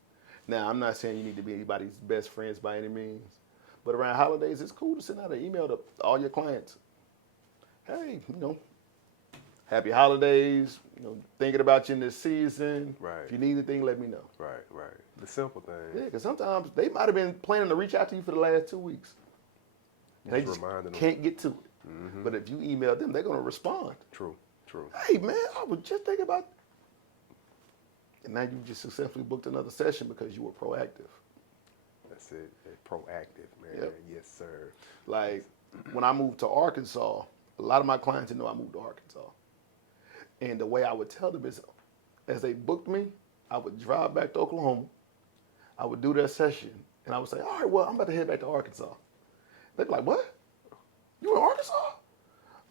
Now, I'm not saying you need to be anybody's best friends by any means, but around holidays, it's cool to send out an email to all your clients. Hey, happy holidays, thinking about you in this season. Right. If you need anything, let me know. Right. The simple thing. Yeah, because sometimes they might have been planning to reach out to you for the last 2 weeks. They just can't get to it. Mm-hmm. But if you email them, they're going to respond. True. Hey, man, I was just thinking about. And now you just successfully booked another session because you were proactive. That's it. Proactive, man. Yep. Yes, sir. Like when I moved to Arkansas, a lot of my clients didn't know I moved to Arkansas. And the way I would tell them is, as they booked me, I would drive back to Oklahoma. I would do their session, and I would say, all right, well, I'm about to head back to Arkansas. They'd be like, what? You in Arkansas?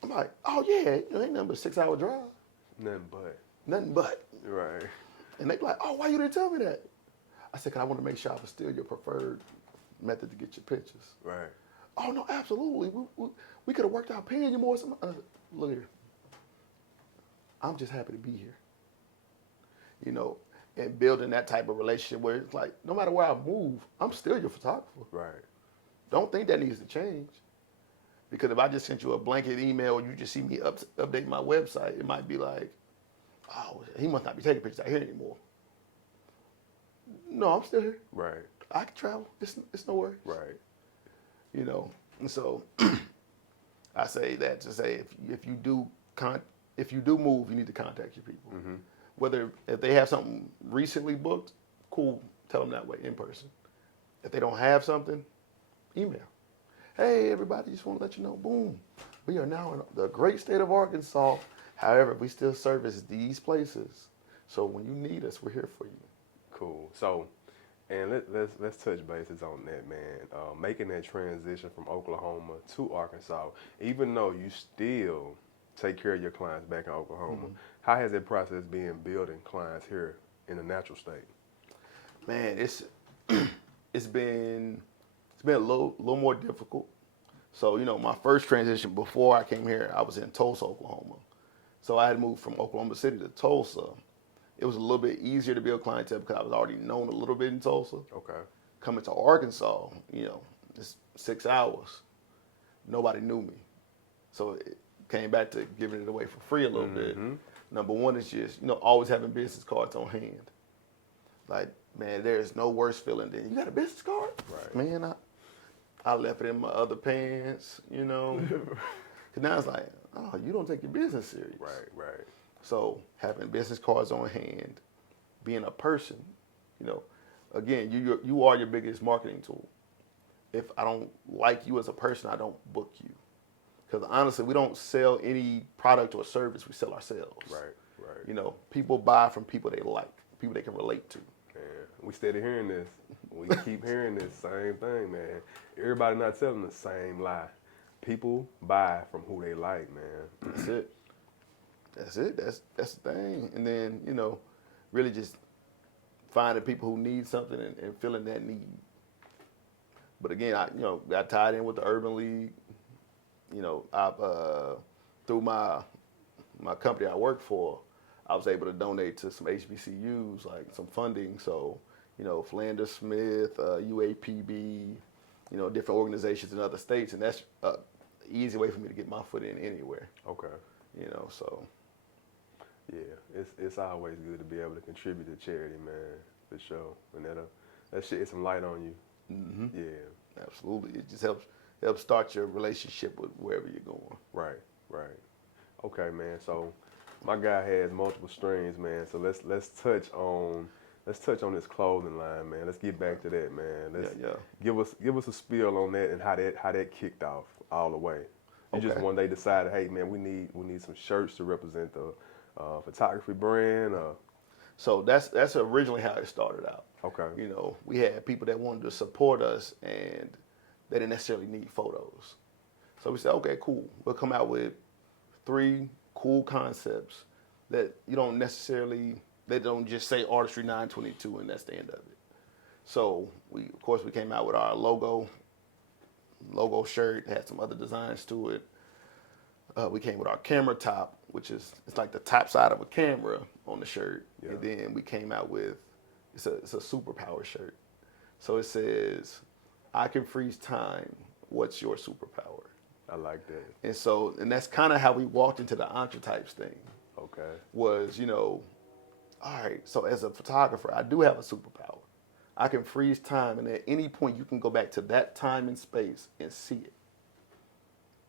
I'm like, oh, yeah, ain't nothing but a 6-hour drive. Nothing but. Right. And they'd be like, oh, why you didn't tell me that? I said, because I want to make sure I was still your preferred method to get your pictures. Right. Oh, no, absolutely. We could have worked out paying you more. Look here. I'm just happy to be here. And building that type of relationship where it's like, no matter where I move, I'm still your photographer. Right. Don't think that needs to change. Because if I just sent you a blanket email or you just see me update my website, it might be like, oh, he must not be taking pictures out here anymore. No, I'm still here. Right. I can travel. It's no worries. Right. And so I say that to say if you do move, you need to contact your people. Mm-hmm. Whether if they have something recently booked, cool, tell them that way in person. If they don't have something, email. Hey, everybody, just want to let you know, boom, we are now in the great state of Arkansas. However, we still service these places. So when you need us, we're here for you. Cool. So, and let's touch bases on that, man. Making that transition from Oklahoma to Arkansas, even though you still take care of your clients back in Oklahoma, Mm-hmm. how has that process been building clients here in the natural state? Man, it's been a little more difficult. So, my first transition before I came here, I was in Tulsa, Oklahoma. So I had moved from Oklahoma City to Tulsa. It was a little bit easier to build clientele because I was already known a little bit in Tulsa. Okay. Coming to Arkansas, it's 6 hours. Nobody knew me. So it came back to giving it away for free a little bit. Number one is just, always having business cards on hand. Like, man, there's no worse feeling than, you got a business card? Right. Man, I left it in my other pants, Because now it's like, oh, you don't take your business serious. Right. So having business cards on hand, being a person, again, you are your biggest marketing tool. If I don't like you as a person, I don't book you. Because honestly, we don't sell any product or service, we sell ourselves. Right. People buy from people they like, people they can relate to. Man, we steady hearing this. We keep hearing this same thing, man. Everybody not telling the same lie. People buy from who they like, man. That's it. That's the thing. And then, really just finding people who need something and filling that need. But again, I got tied in with the Urban League. Through my company I work for, I was able to donate to some HBCUs, like some funding. So, Flanders Smith, UAPB, different organizations in other states, and that's an easy way for me to get my foot in anywhere. Okay. So. Yeah, it's always good to be able to contribute to charity, man, for sure. And that shit is some light on you. Mm-hmm. Yeah. Absolutely. It just helps start your relationship with wherever you're going. Right. Okay, man. So my guy has multiple streams, man. So let's touch on this clothing line, man. Let's get back to that, man. Give us a spiel on that and how that kicked off all the way. You just one day decided, hey, man, we need some shirts to represent the photography brand. So that's originally how it started out. Okay. We had people that wanted to support us and they didn't necessarily need photos. So we said, okay, cool. We'll come out with 3 cool concepts that they don't just say Artistry922 and that's the end of it. So we came out with our logo shirt, had some other designs to it. We came with our camera top, which it's like the top side of a camera on the shirt. Yeah. And then we came out with, it's a superpower shirt. So it says, I can freeze time, what's your superpower? I like that. And that's kind of how we walked into the Entretypes thing. Okay. Was, all right, so as a photographer, I do have a superpower. I can freeze time, and at any point you can go back to that time and space and see it.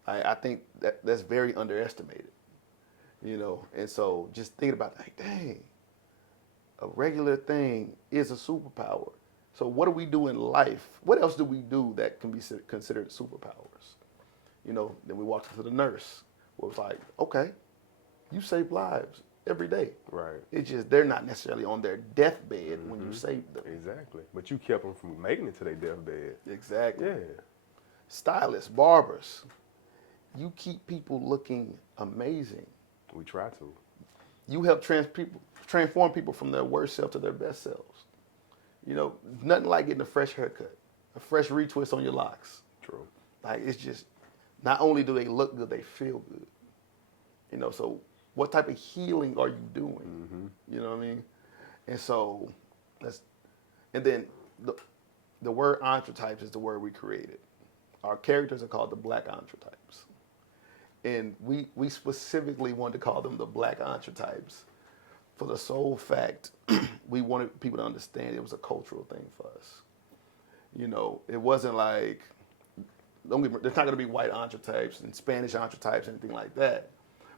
I think that's very underestimated, and so just thinking about like, dang, a regular thing is a superpower. So what do we do in life? What else do we do that can be considered superpowers? Then we walked into the nurse, where it was like, okay, you save lives every day. Right. It's just they're not necessarily on their deathbed when you save them. Exactly. But you kept them from making it to their deathbed. Exactly. Yeah. Stylists, barbers. You keep people looking amazing. We try to. You help transform people from their worst self to their best selves. Nothing like getting a fresh haircut, a fresh retwist on your locks. True. Like, it's just, not only do they look good, they feel good. So what type of healing are you doing? Mm-hmm. You know what I mean? And so, and then the word Entretypes is the word we created. Our characters are called the Black Entretypes. And we specifically wanted to call them the Black Entretypes for the sole fact we wanted people to understand it was a cultural thing for us. It wasn't like, there's not going to be white Entretypes and Spanish Entretypes, anything like that.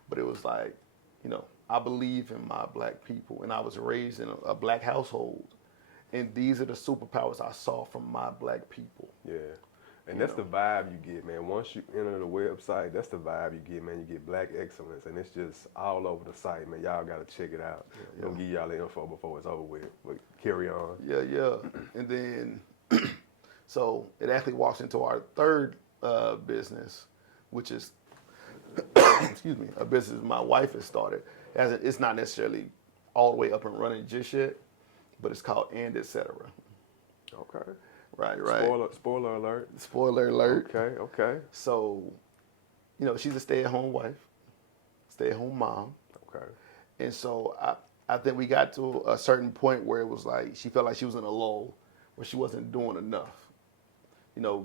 But it was like, I believe in my black people, and I was raised in a black household, and these are the superpowers I saw from my black people. Yeah. And that's the vibe you get, man. Once you enter the website, that's the vibe you get, man. You get black excellence, and it's just all over the site, man. Y'all got to check it out. Yeah. We'll give y'all the info before it's over with, but carry on. Yeah. And then, so it actually walks into our third business, which is, excuse me, a business my wife has started. It's not necessarily all the way up and running just yet, but it's called And Etc. Okay. Right. Spoiler alert. Spoiler alert. Okay. So, she's a stay-at-home wife, stay-at-home mom. Okay. And so I think we got to a certain point where it was like she felt like she was in a lull, where she wasn't doing enough.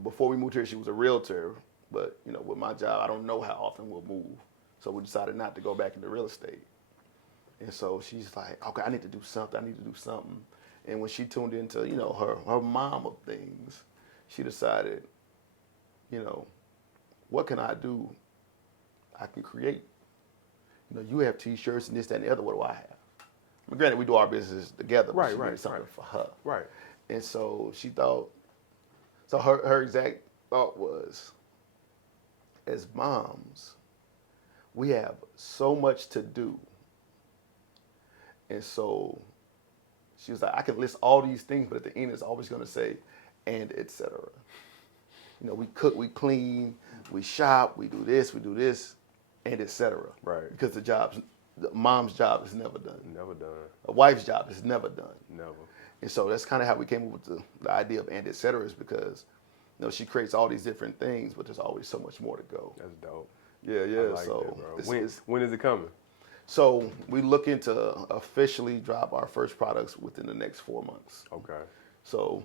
Before we moved here, she was a realtor, but with my job, I don't know how often we'll move. So we decided not to go back into real estate. And so she's like, okay, I need to do something. And when she tuned into, her mom of things, she decided, what can I do? I can create. You have T-shirts and this, that, and the other. What do I have? Granted, we do our business together, but she needed something for her. Right. And so she thought, her exact thought was, as moms, we have so much to do. And so she was like, I can list all these things, but at the end it's always going to say, and et cetera. We cook, we clean, we shop, we do this, and et cetera. Right. Because the mom's job is never done. Never done. A wife's job is never done. Never. And so that's kind of how we came up with the idea of and et cetera, is because, she creates all these different things, but there's always so much more to go. That's dope. Yeah. I like that, bro. When is it coming? So we looking to officially drop our first products within the next 4 months. Okay. So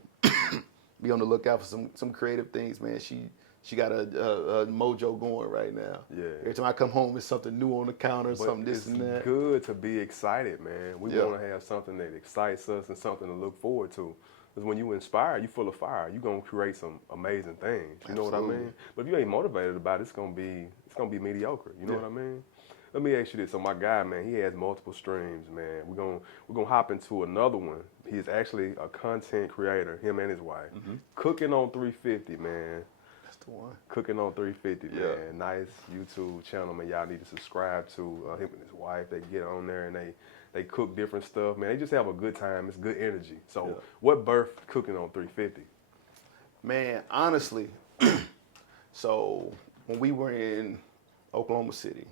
be on the lookout for some creative things, man. She got a mojo going right now. Yeah. Every time I come home, it's something new on the counter, something this and that. It's good to be excited, man. We want to have something that excites us and something to look forward to. Because when you inspire, you full of fire. You're gonna create some amazing things. You know what I mean? But if you ain't motivated about it, it's gonna be mediocre. You know what I mean? Let me ask you this. So my guy, man, he has multiple streams, man. We're gonna hop into another one. He's actually a content creator, him and his wife. Cooking on 350, man. That's the one. Cooking on 350, man. Nice YouTube channel, man. Y'all need to subscribe to him and his wife. They get on there and they cook different stuff, man. They just have a good time. It's good energy. So what birthed Cooking on 350? Man, honestly, so when we were in Oklahoma City,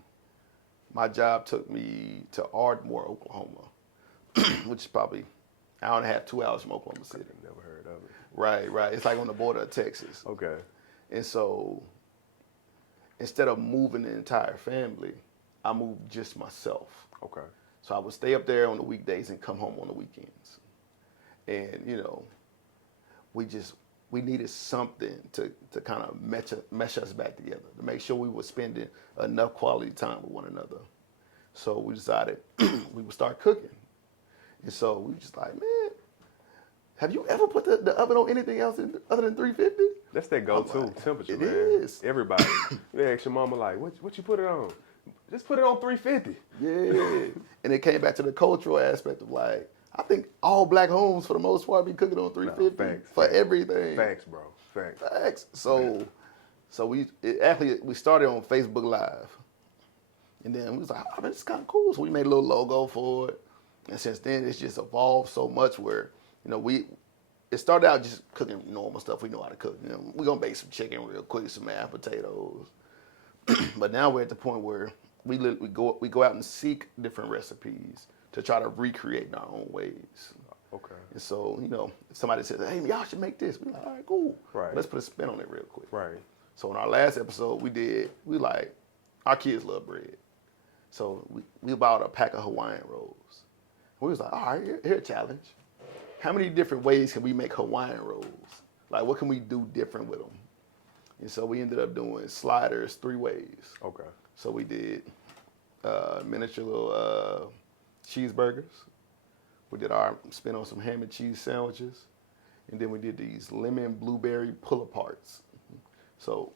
my job took me to Ardmore, Oklahoma, which is probably an hour and a half, 2 hours from Oklahoma City. Never heard of it. Right. It's like on the border of Texas. Okay. And so instead of moving the entire family, I moved just myself. Okay. So I would stay up there on the weekdays and come home on the weekends. And, we needed something to kind of mesh us back together, to make sure we were spending enough quality time with one another. So we decided we would start cooking. And so we were just like, man, have you ever put the oven on anything else other than 350? That's that go-to temperature, it man. It is. Everybody. You ask your mama, like, what you put it on? Just put it on 350. Yeah. And it came back to the cultural aspect of like, I think all black homes for the most part be cooking on 350 for everything. Facts, bro. Facts. So we started on Facebook Live. And then we was like, oh, man, it's kind of cool. So we made a little logo for it. And since then, it's just evolved so much where, it started out just cooking normal stuff we know how to cook. We're going to bake some chicken real quick, some mashed potatoes. But now we're at the point where we go out and seek different recipes to try to recreate in our own ways. Okay. And so, if somebody says, hey, y'all should make this. We're like, all right, cool. Right. Let's put a spin on it real quick. Right. So in our last episode, our kids love bread. So we bought a pack of Hawaiian rolls. We was like, all right, here a challenge. How many different ways can we make Hawaiian rolls? Like, what can we do different with them? And so we ended up doing sliders 3 ways. Okay. So we did miniature little cheeseburgers. We did our spin on some ham and cheese sandwiches. And then we did these lemon blueberry pull-aparts. So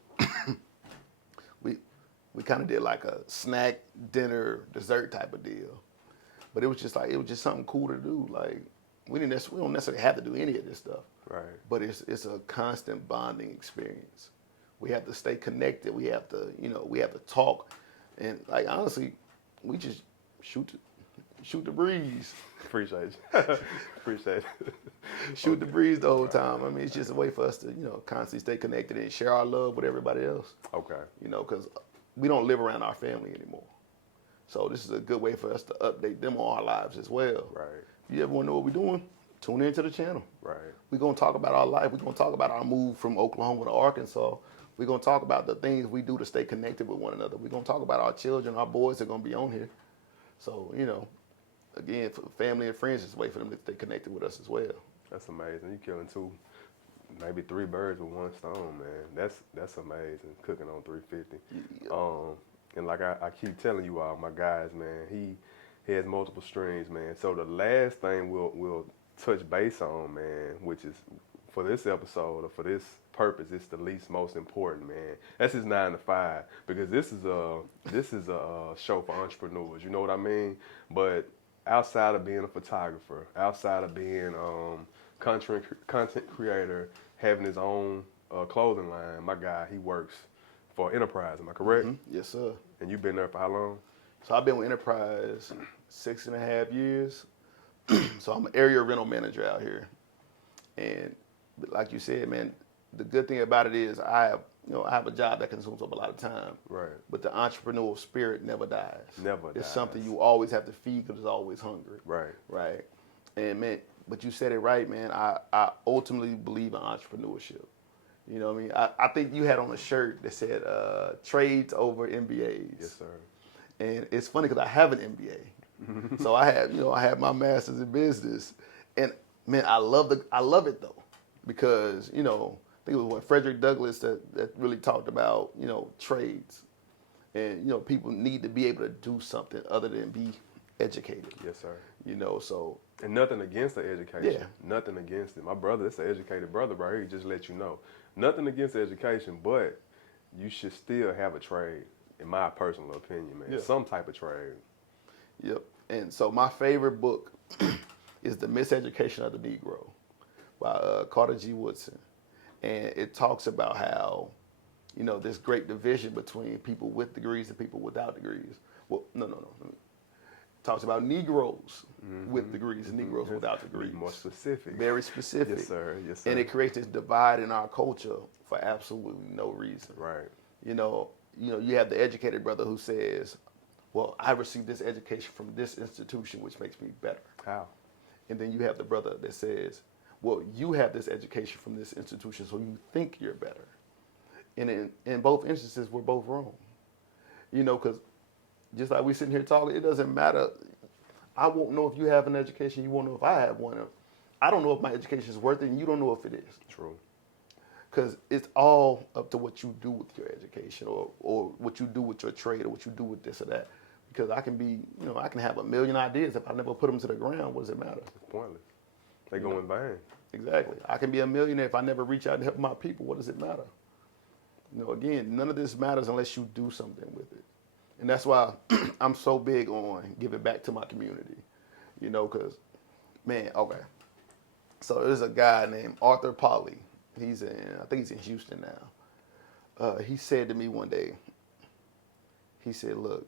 we kind of did like a snack, dinner, dessert type of deal. But it was just something cool to do. Like, we don't necessarily have to do any of this stuff. Right. But it's a constant bonding experience. We have to stay connected. We have to, we have to talk. And like, honestly, we just shoot the breeze. Appreciate you. Shoot the breeze the whole time. I mean, it's just a way for us to, constantly stay connected and share our love with everybody else. Okay. Because we don't live around our family anymore. So this is a good way for us to update them on our lives as well. Right. If you ever want to know what we're doing, tune into the channel. Right. We're going to talk about our life. We're going to talk about our move from Oklahoma to Arkansas. We're going to talk about the things we do to stay connected with one another. We're going to talk about our children, our boys are going to be on here. So, you know, again, for family and friends, it's a way for them to stay connected with us as well. That's amazing. You killing two, maybe three birds with one stone, man. That's amazing. Cooking on 350. Yeah. And like I keep telling you all, my guys, man, he has multiple streams, man. So the last thing we'll touch base on, man, which is for this episode or for this purpose, it's the least most important, man. That's his 9 to 5, because this is a show for entrepreneurs. You know what I mean? But outside of being a photographer, outside of being content creator, having his own clothing line, my guy, he works for Enterprise. Am I correct? Mm-hmm. Yes, sir. And you've been there for how long? So I've been with Enterprise 6.5 years. So I'm an area rental manager out here. And like you said, man, the good thing about it is I have a job that consumes up a lot of time. Right. But the entrepreneurial spirit never dies. Never It's dies. something you always have to feed because it's always hungry. Right. Right. And man, but you said it right, man. I ultimately believe in entrepreneurship. You know what I mean? I think you had on a shirt that said trades over MBAs. Yes, sir. And it's funny because I have an MBA. So I have my master's in business. And man, I love it though. Because, I think it was Frederick Douglass that really talked about, trades. And, people need to be able to do something other than be educated. Yes, sir. So. And nothing against the education. Yeah. Nothing against it. My brother, it's an educated brother right here. He just let you know. Nothing against education, but you should still have a trade, in my personal opinion, man. Yeah. Some type of trade. Yep. And so my favorite book is The Miseducation of the Negro by Carter G. Woodson. And it talks about how, this great division between people with degrees and people without degrees. Well, no. It talks about Negroes with degrees and Negroes without degrees. Be more specific. Very specific. Yes, sir. Yes, sir. And it creates this divide in our culture for absolutely no reason. Right. You have the educated brother who says, well, I received this education from this institution, which makes me better. How? And then you have the brother that says, well, you have this education from this institution, so you think you're better. And in both instances, we're both wrong. Because just like we sitting here talking, it doesn't matter. I won't know if you have an education. You won't know if I have one. I don't know if my education is worth it, and you don't know if it is. True. Because it's all up to what you do with your education or what you do with your trade or what you do with this or that. Because I can be, I can have a million ideas. If I never put them to the ground, what does it matter? It's pointless. They go in vain. Exactly. I can be a millionaire if I never reach out and help my people. What does it matter? Again, none of this matters unless you do something with it. And that's why I'm so big on giving back to my community. Because, man, okay. So there's a guy named Arthur Polly. I think he's in Houston now. He said to me one day, he said, look,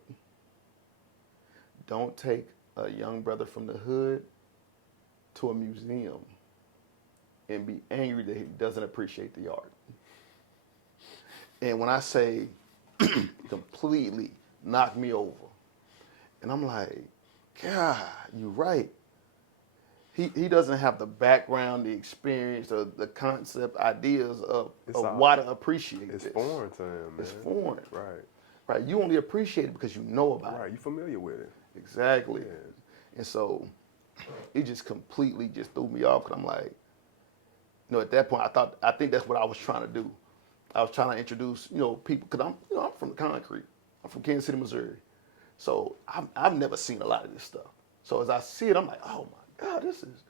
don't take a young brother from the hood to a museum and be angry that he doesn't appreciate the art. And when I say completely knocked me over, and I'm like, God, you're right. He doesn't have the background, the experience, or the concept, ideas of why to appreciate It's this. foreign to him, man. It's foreign. Right. Right. You only appreciate it because you know about Right. it. You familiar with it. Exactly. Yeah. And so it just completely just threw me off because I'm like, at that point I think that's what I was trying to do. I was trying to introduce, people, because I'm from the concrete. I'm from Kansas City, Missouri. So I've never seen a lot of this stuff. So as I see it, I'm like, oh my God, this is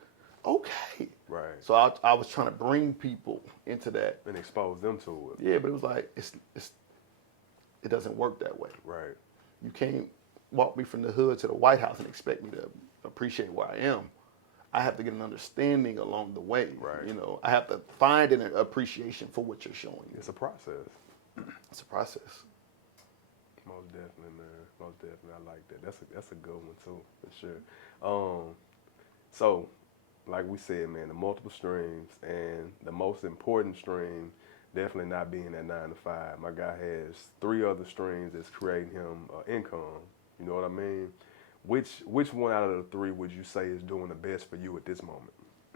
okay. Right. So I was trying to bring people into that. And expose them to it. Yeah, but it was like, it doesn't work that way. Right. You can't walk me from the hood to the White House and expect me to appreciate where I am. I have to get an understanding along the way. Right. I have to find an appreciation for what you're showing me. It's a process. It's a process. Most definitely, man. Most definitely, I like that. That's a good one too, for sure. So, like we said, man, the multiple streams and the most important stream definitely not being that 9 to 5. My guy has 3 other streams that's creating him income. You know what I mean? Which one out of the 3 would you say is doing the best for you at this moment?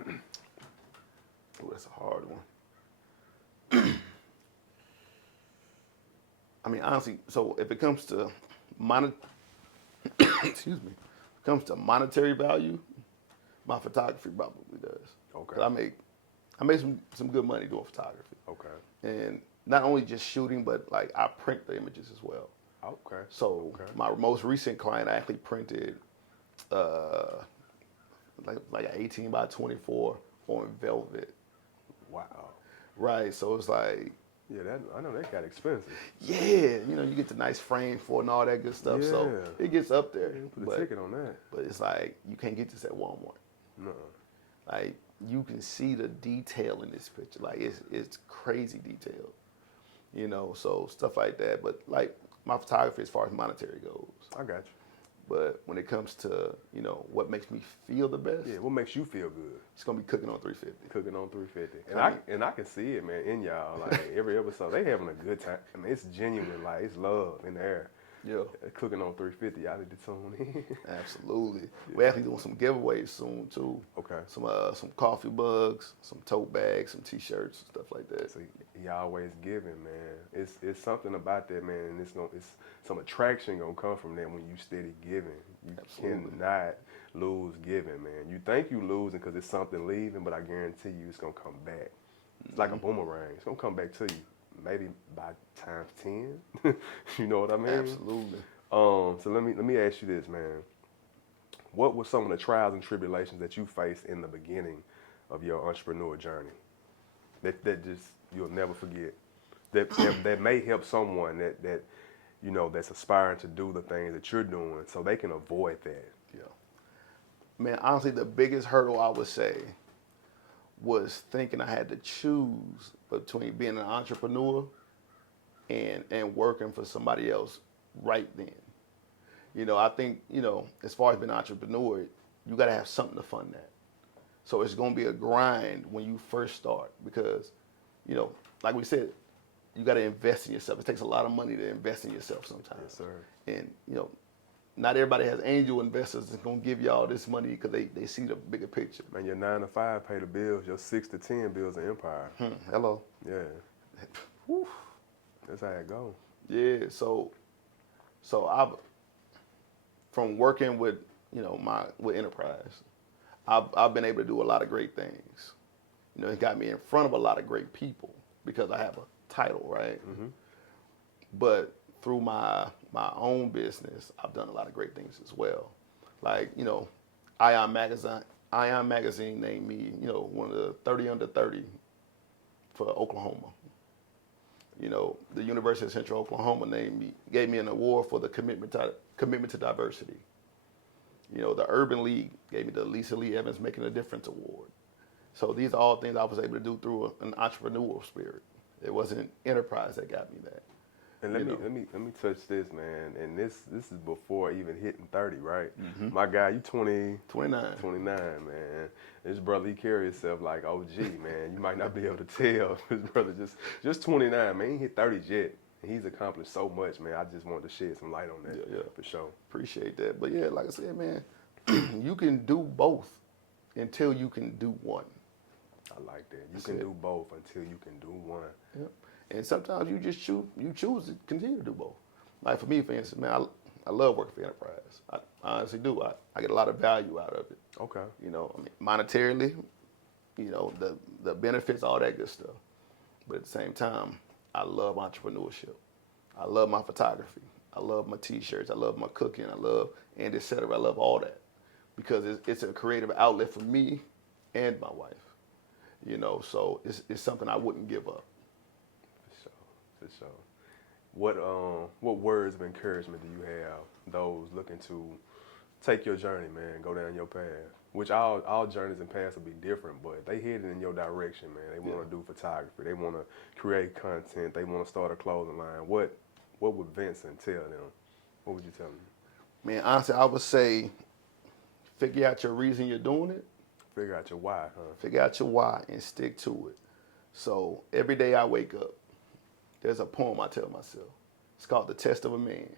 Oh, that's a hard one. I mean, honestly, so if it comes to excuse me, if it comes to monetary value, my photography probably does. Okay. 'Cause I made some good money doing photography. Okay. And not only just shooting, but like I print the images as well. Okay. So Okay. my most recent client, I actually printed like an 18 by 24 on velvet. Wow. Right. So it's like, Yeah, that I know that got expensive. yeah, you know, you get the nice frame for it and all that good stuff. So Yeah. it gets up there. Put a but, ticket on that. but it's like you can't get this at Walmart. No. Like you can see the detail in this picture. Like it's crazy detail. You know, so stuff like that. But like my photography as far as monetary goes. I got you. But when it comes to, you know, what makes me feel the best, Yeah, what makes you feel good? it's gonna be cooking on 350. Cooking on 350. I mean- And I can see it, man, in y'all. Like every episode, they having a good time. I mean, it's genuine, like it's love in the air. Yeah, Cooking on 350, y'all need to tune in. absolutely. We're actually doing some giveaways soon too. Okay. Some coffee mugs, some tote bags, some t-shirts, stuff like that. So he always giving, man. It's something about that, man, and it's some attraction gonna come from that when you steady giving. You Absolutely. cannot lose giving, man. You think you losing because it's something leaving, but I guarantee you it's gonna come back. It's like a boomerang. It's gonna come back to you. Maybe by times 10. You know what I mean? Absolutely. So let me ask you this, man. What were some of the trials and tribulations that you faced in the beginning of your entrepreneur journey that just you'll never forget? That may help someone that you know that's aspiring to do the things that you're doing, so they can avoid that. Yeah. Man, honestly, the biggest hurdle I would say was thinking I had to choose between being an entrepreneur and working for somebody else right then. You know, I think, you know, as far as being an entrepreneur, you got to have something to fund that. So it's going to be a grind when you first start because, you know, like we said, you got to invest in yourself. It takes a lot of money to invest in yourself sometimes. Yes, sir. And, you know, not everybody has angel investors that's going to give you all this money because they see the bigger picture. Man, your 9 to 5 pay the bills. Your 6 to 10 bills an empire. Hello. Yeah, Whew. that's how it go. Yeah, so I've from working with, you know, with Enterprise, I've been able to do a lot of great things. You know, it got me in front of a lot of great people because I have a title, right? Mm-hmm. But through my own business, I've done a lot of great things as well. Like, you know, Ion Magazine named me, you know, one of the 30 under 30 for Oklahoma. You know, the University of Central Oklahoma gave me an award for the commitment to diversity. You know, the Urban League gave me the Lisa Lee Evans Making a Difference Award. So these are all things I was able to do through an entrepreneurial spirit. It wasn't Enterprise that got me that. And let me touch this, man. And this is before even hitting 30, right? Mm-hmm. My guy, you 29, 29. man. This brother, he carry himself like OG, man. You might not be able to tell. His brother just 29, man. He ain't hit 30 yet. And he's accomplished so much, man. I just wanted to shed some light on that. Yeah. For sure. Appreciate that. But yeah, like I said, man, you can do both until you can do one. I like that. You That's can it. do both until you can do one. Yep. And sometimes you just choose to continue to do both. Like for me, for instance, man, I love working for Enterprise. I honestly do. I get a lot of value out of it. Okay. You know, I mean, monetarily, you know, the benefits, all that good stuff. But at the same time, I love entrepreneurship. I love my photography. I love my t-shirts. I love my cooking. I love and et cetera. I love all that because it's a creative outlet for me and my wife. You know, so it's something I wouldn't give up. For sure. What words of encouragement do you have those looking to take your journey, man, go down your path? Which all journeys and paths will be different, but they headed in your direction, man. They want to do photography. They want to create content. They want to start a clothing line. What would Vincent tell them? What would you tell them? Man, honestly, I would say figure out your reason you're doing it. Figure out your why, huh? Figure out your why and stick to it. So every day I wake up, there's a poem I tell myself. It's called The Test of a Man.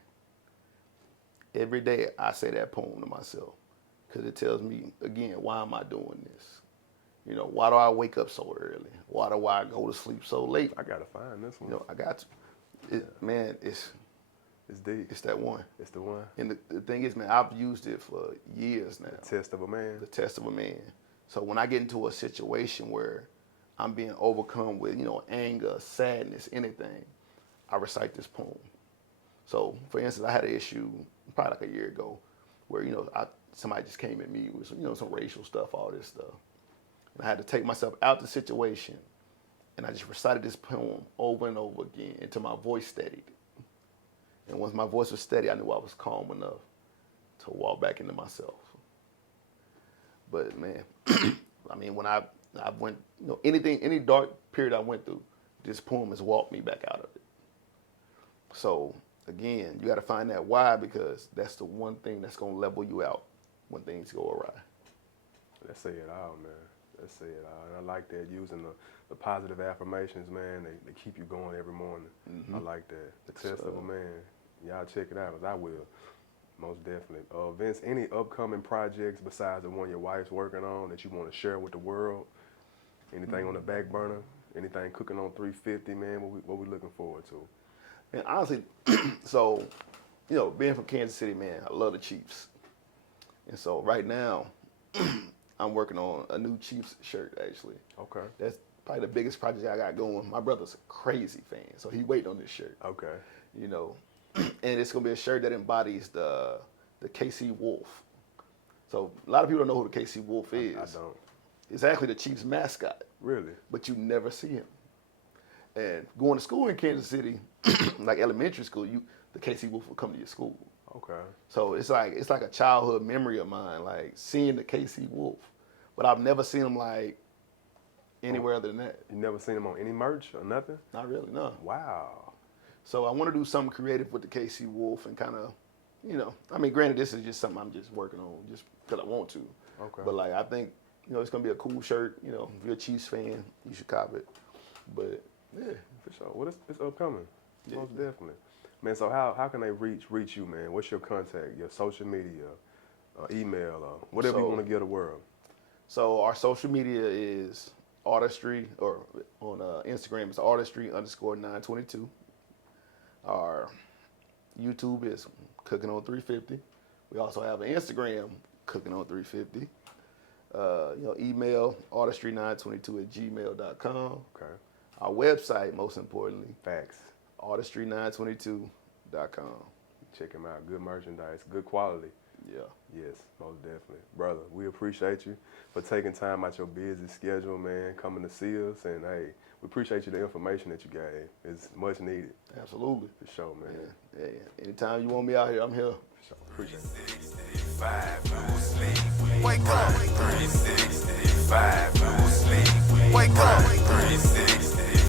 Every day I say that poem to myself because it tells me, again, why am I doing this? You know, why do I wake up so early? Why do I go to sleep so late? I gotta find this one. You know, I got to. Man, it's deep. It's that one. It's the one. And the thing is, man, I've used it for years now. The test of a man. The test of a man. So when I get into a situation where I'm being overcome with, you know, anger, sadness, anything, I recite this poem. So, for instance, I had an issue probably like a year ago where, you know, somebody just came at me with, you know, some racial stuff, all this stuff. And I had to take myself out the situation, and I just recited this poem over and over again until my voice steadied. And once my voice was steady, I knew I was calm enough to walk back into myself. But man, I mean, when I went, you know, any dark period I went through, this poem has walked me back out of it. So again, you got to find that why, because that's the one thing that's going to level you out when things go awry. Let's say it all, man. Let's say it all. And I like that, using the positive affirmations, man. They keep you going every morning. I like that. The test of a man. Y'all check it out, 'cause I will. Most definitely. Vince, any upcoming projects besides the one your wife's working on that you want to share with the world? Anything on the back burner? Anything cooking on 350, man? What we looking forward to? And honestly, so, you know, being from Kansas City, man, I love the Chiefs. And so right now, I'm working on a new Chiefs shirt, actually. Okay. That's probably the biggest project I got going. My brother's a crazy fan, so he waiting on this shirt. Okay. You know, and it's gonna be a shirt that embodies the KC Wolf. So a lot of people don't know who the KC Wolf is. I don't. It's actually the Chiefs mascot. Really? But you never see him. And going to school in Kansas City, like elementary school, the KC Wolf will come to your school. Okay. So it's like a childhood memory of mine, like seeing the KC Wolf. But I've never seen him like anywhere other than that. You never seen him on any merch or nothing? Not really, no. Wow. So I want to do something creative with the KC Wolf and kind of, you know, I mean, granted, this is just something I'm just working on just because I want to. Okay. But like, I think, you know, it's going to be a cool shirt. You know, if you're a Chiefs fan, you should cop it. But yeah. For sure. Well, it's upcoming. Yeah. Most definitely. Man, so how can they reach you, man? What's your contact, your social media, email, or whatever you want to give the world? So our social media is Artistry, or on Instagram, it's Artistry_922. Our YouTube is Cooking on 350. We also have an Instagram, Cooking on 350. You know, email Artistry922@gmail.com. Okay. Our website, most importantly, Facts. Artistry922.com. Check them out. Good merchandise, good quality. Yeah. Yes, most definitely. Brother, we appreciate you for taking time out your busy schedule, man, coming to see us. And, hey, we appreciate you the information that you gave. It's much needed. Absolutely. For sure, man. Yeah. Yeah. Anytime you want me out here, I'm here. For sure. Appreciate it. 365, no sleep. Wake up. 365, no sleep. Wake up. 365.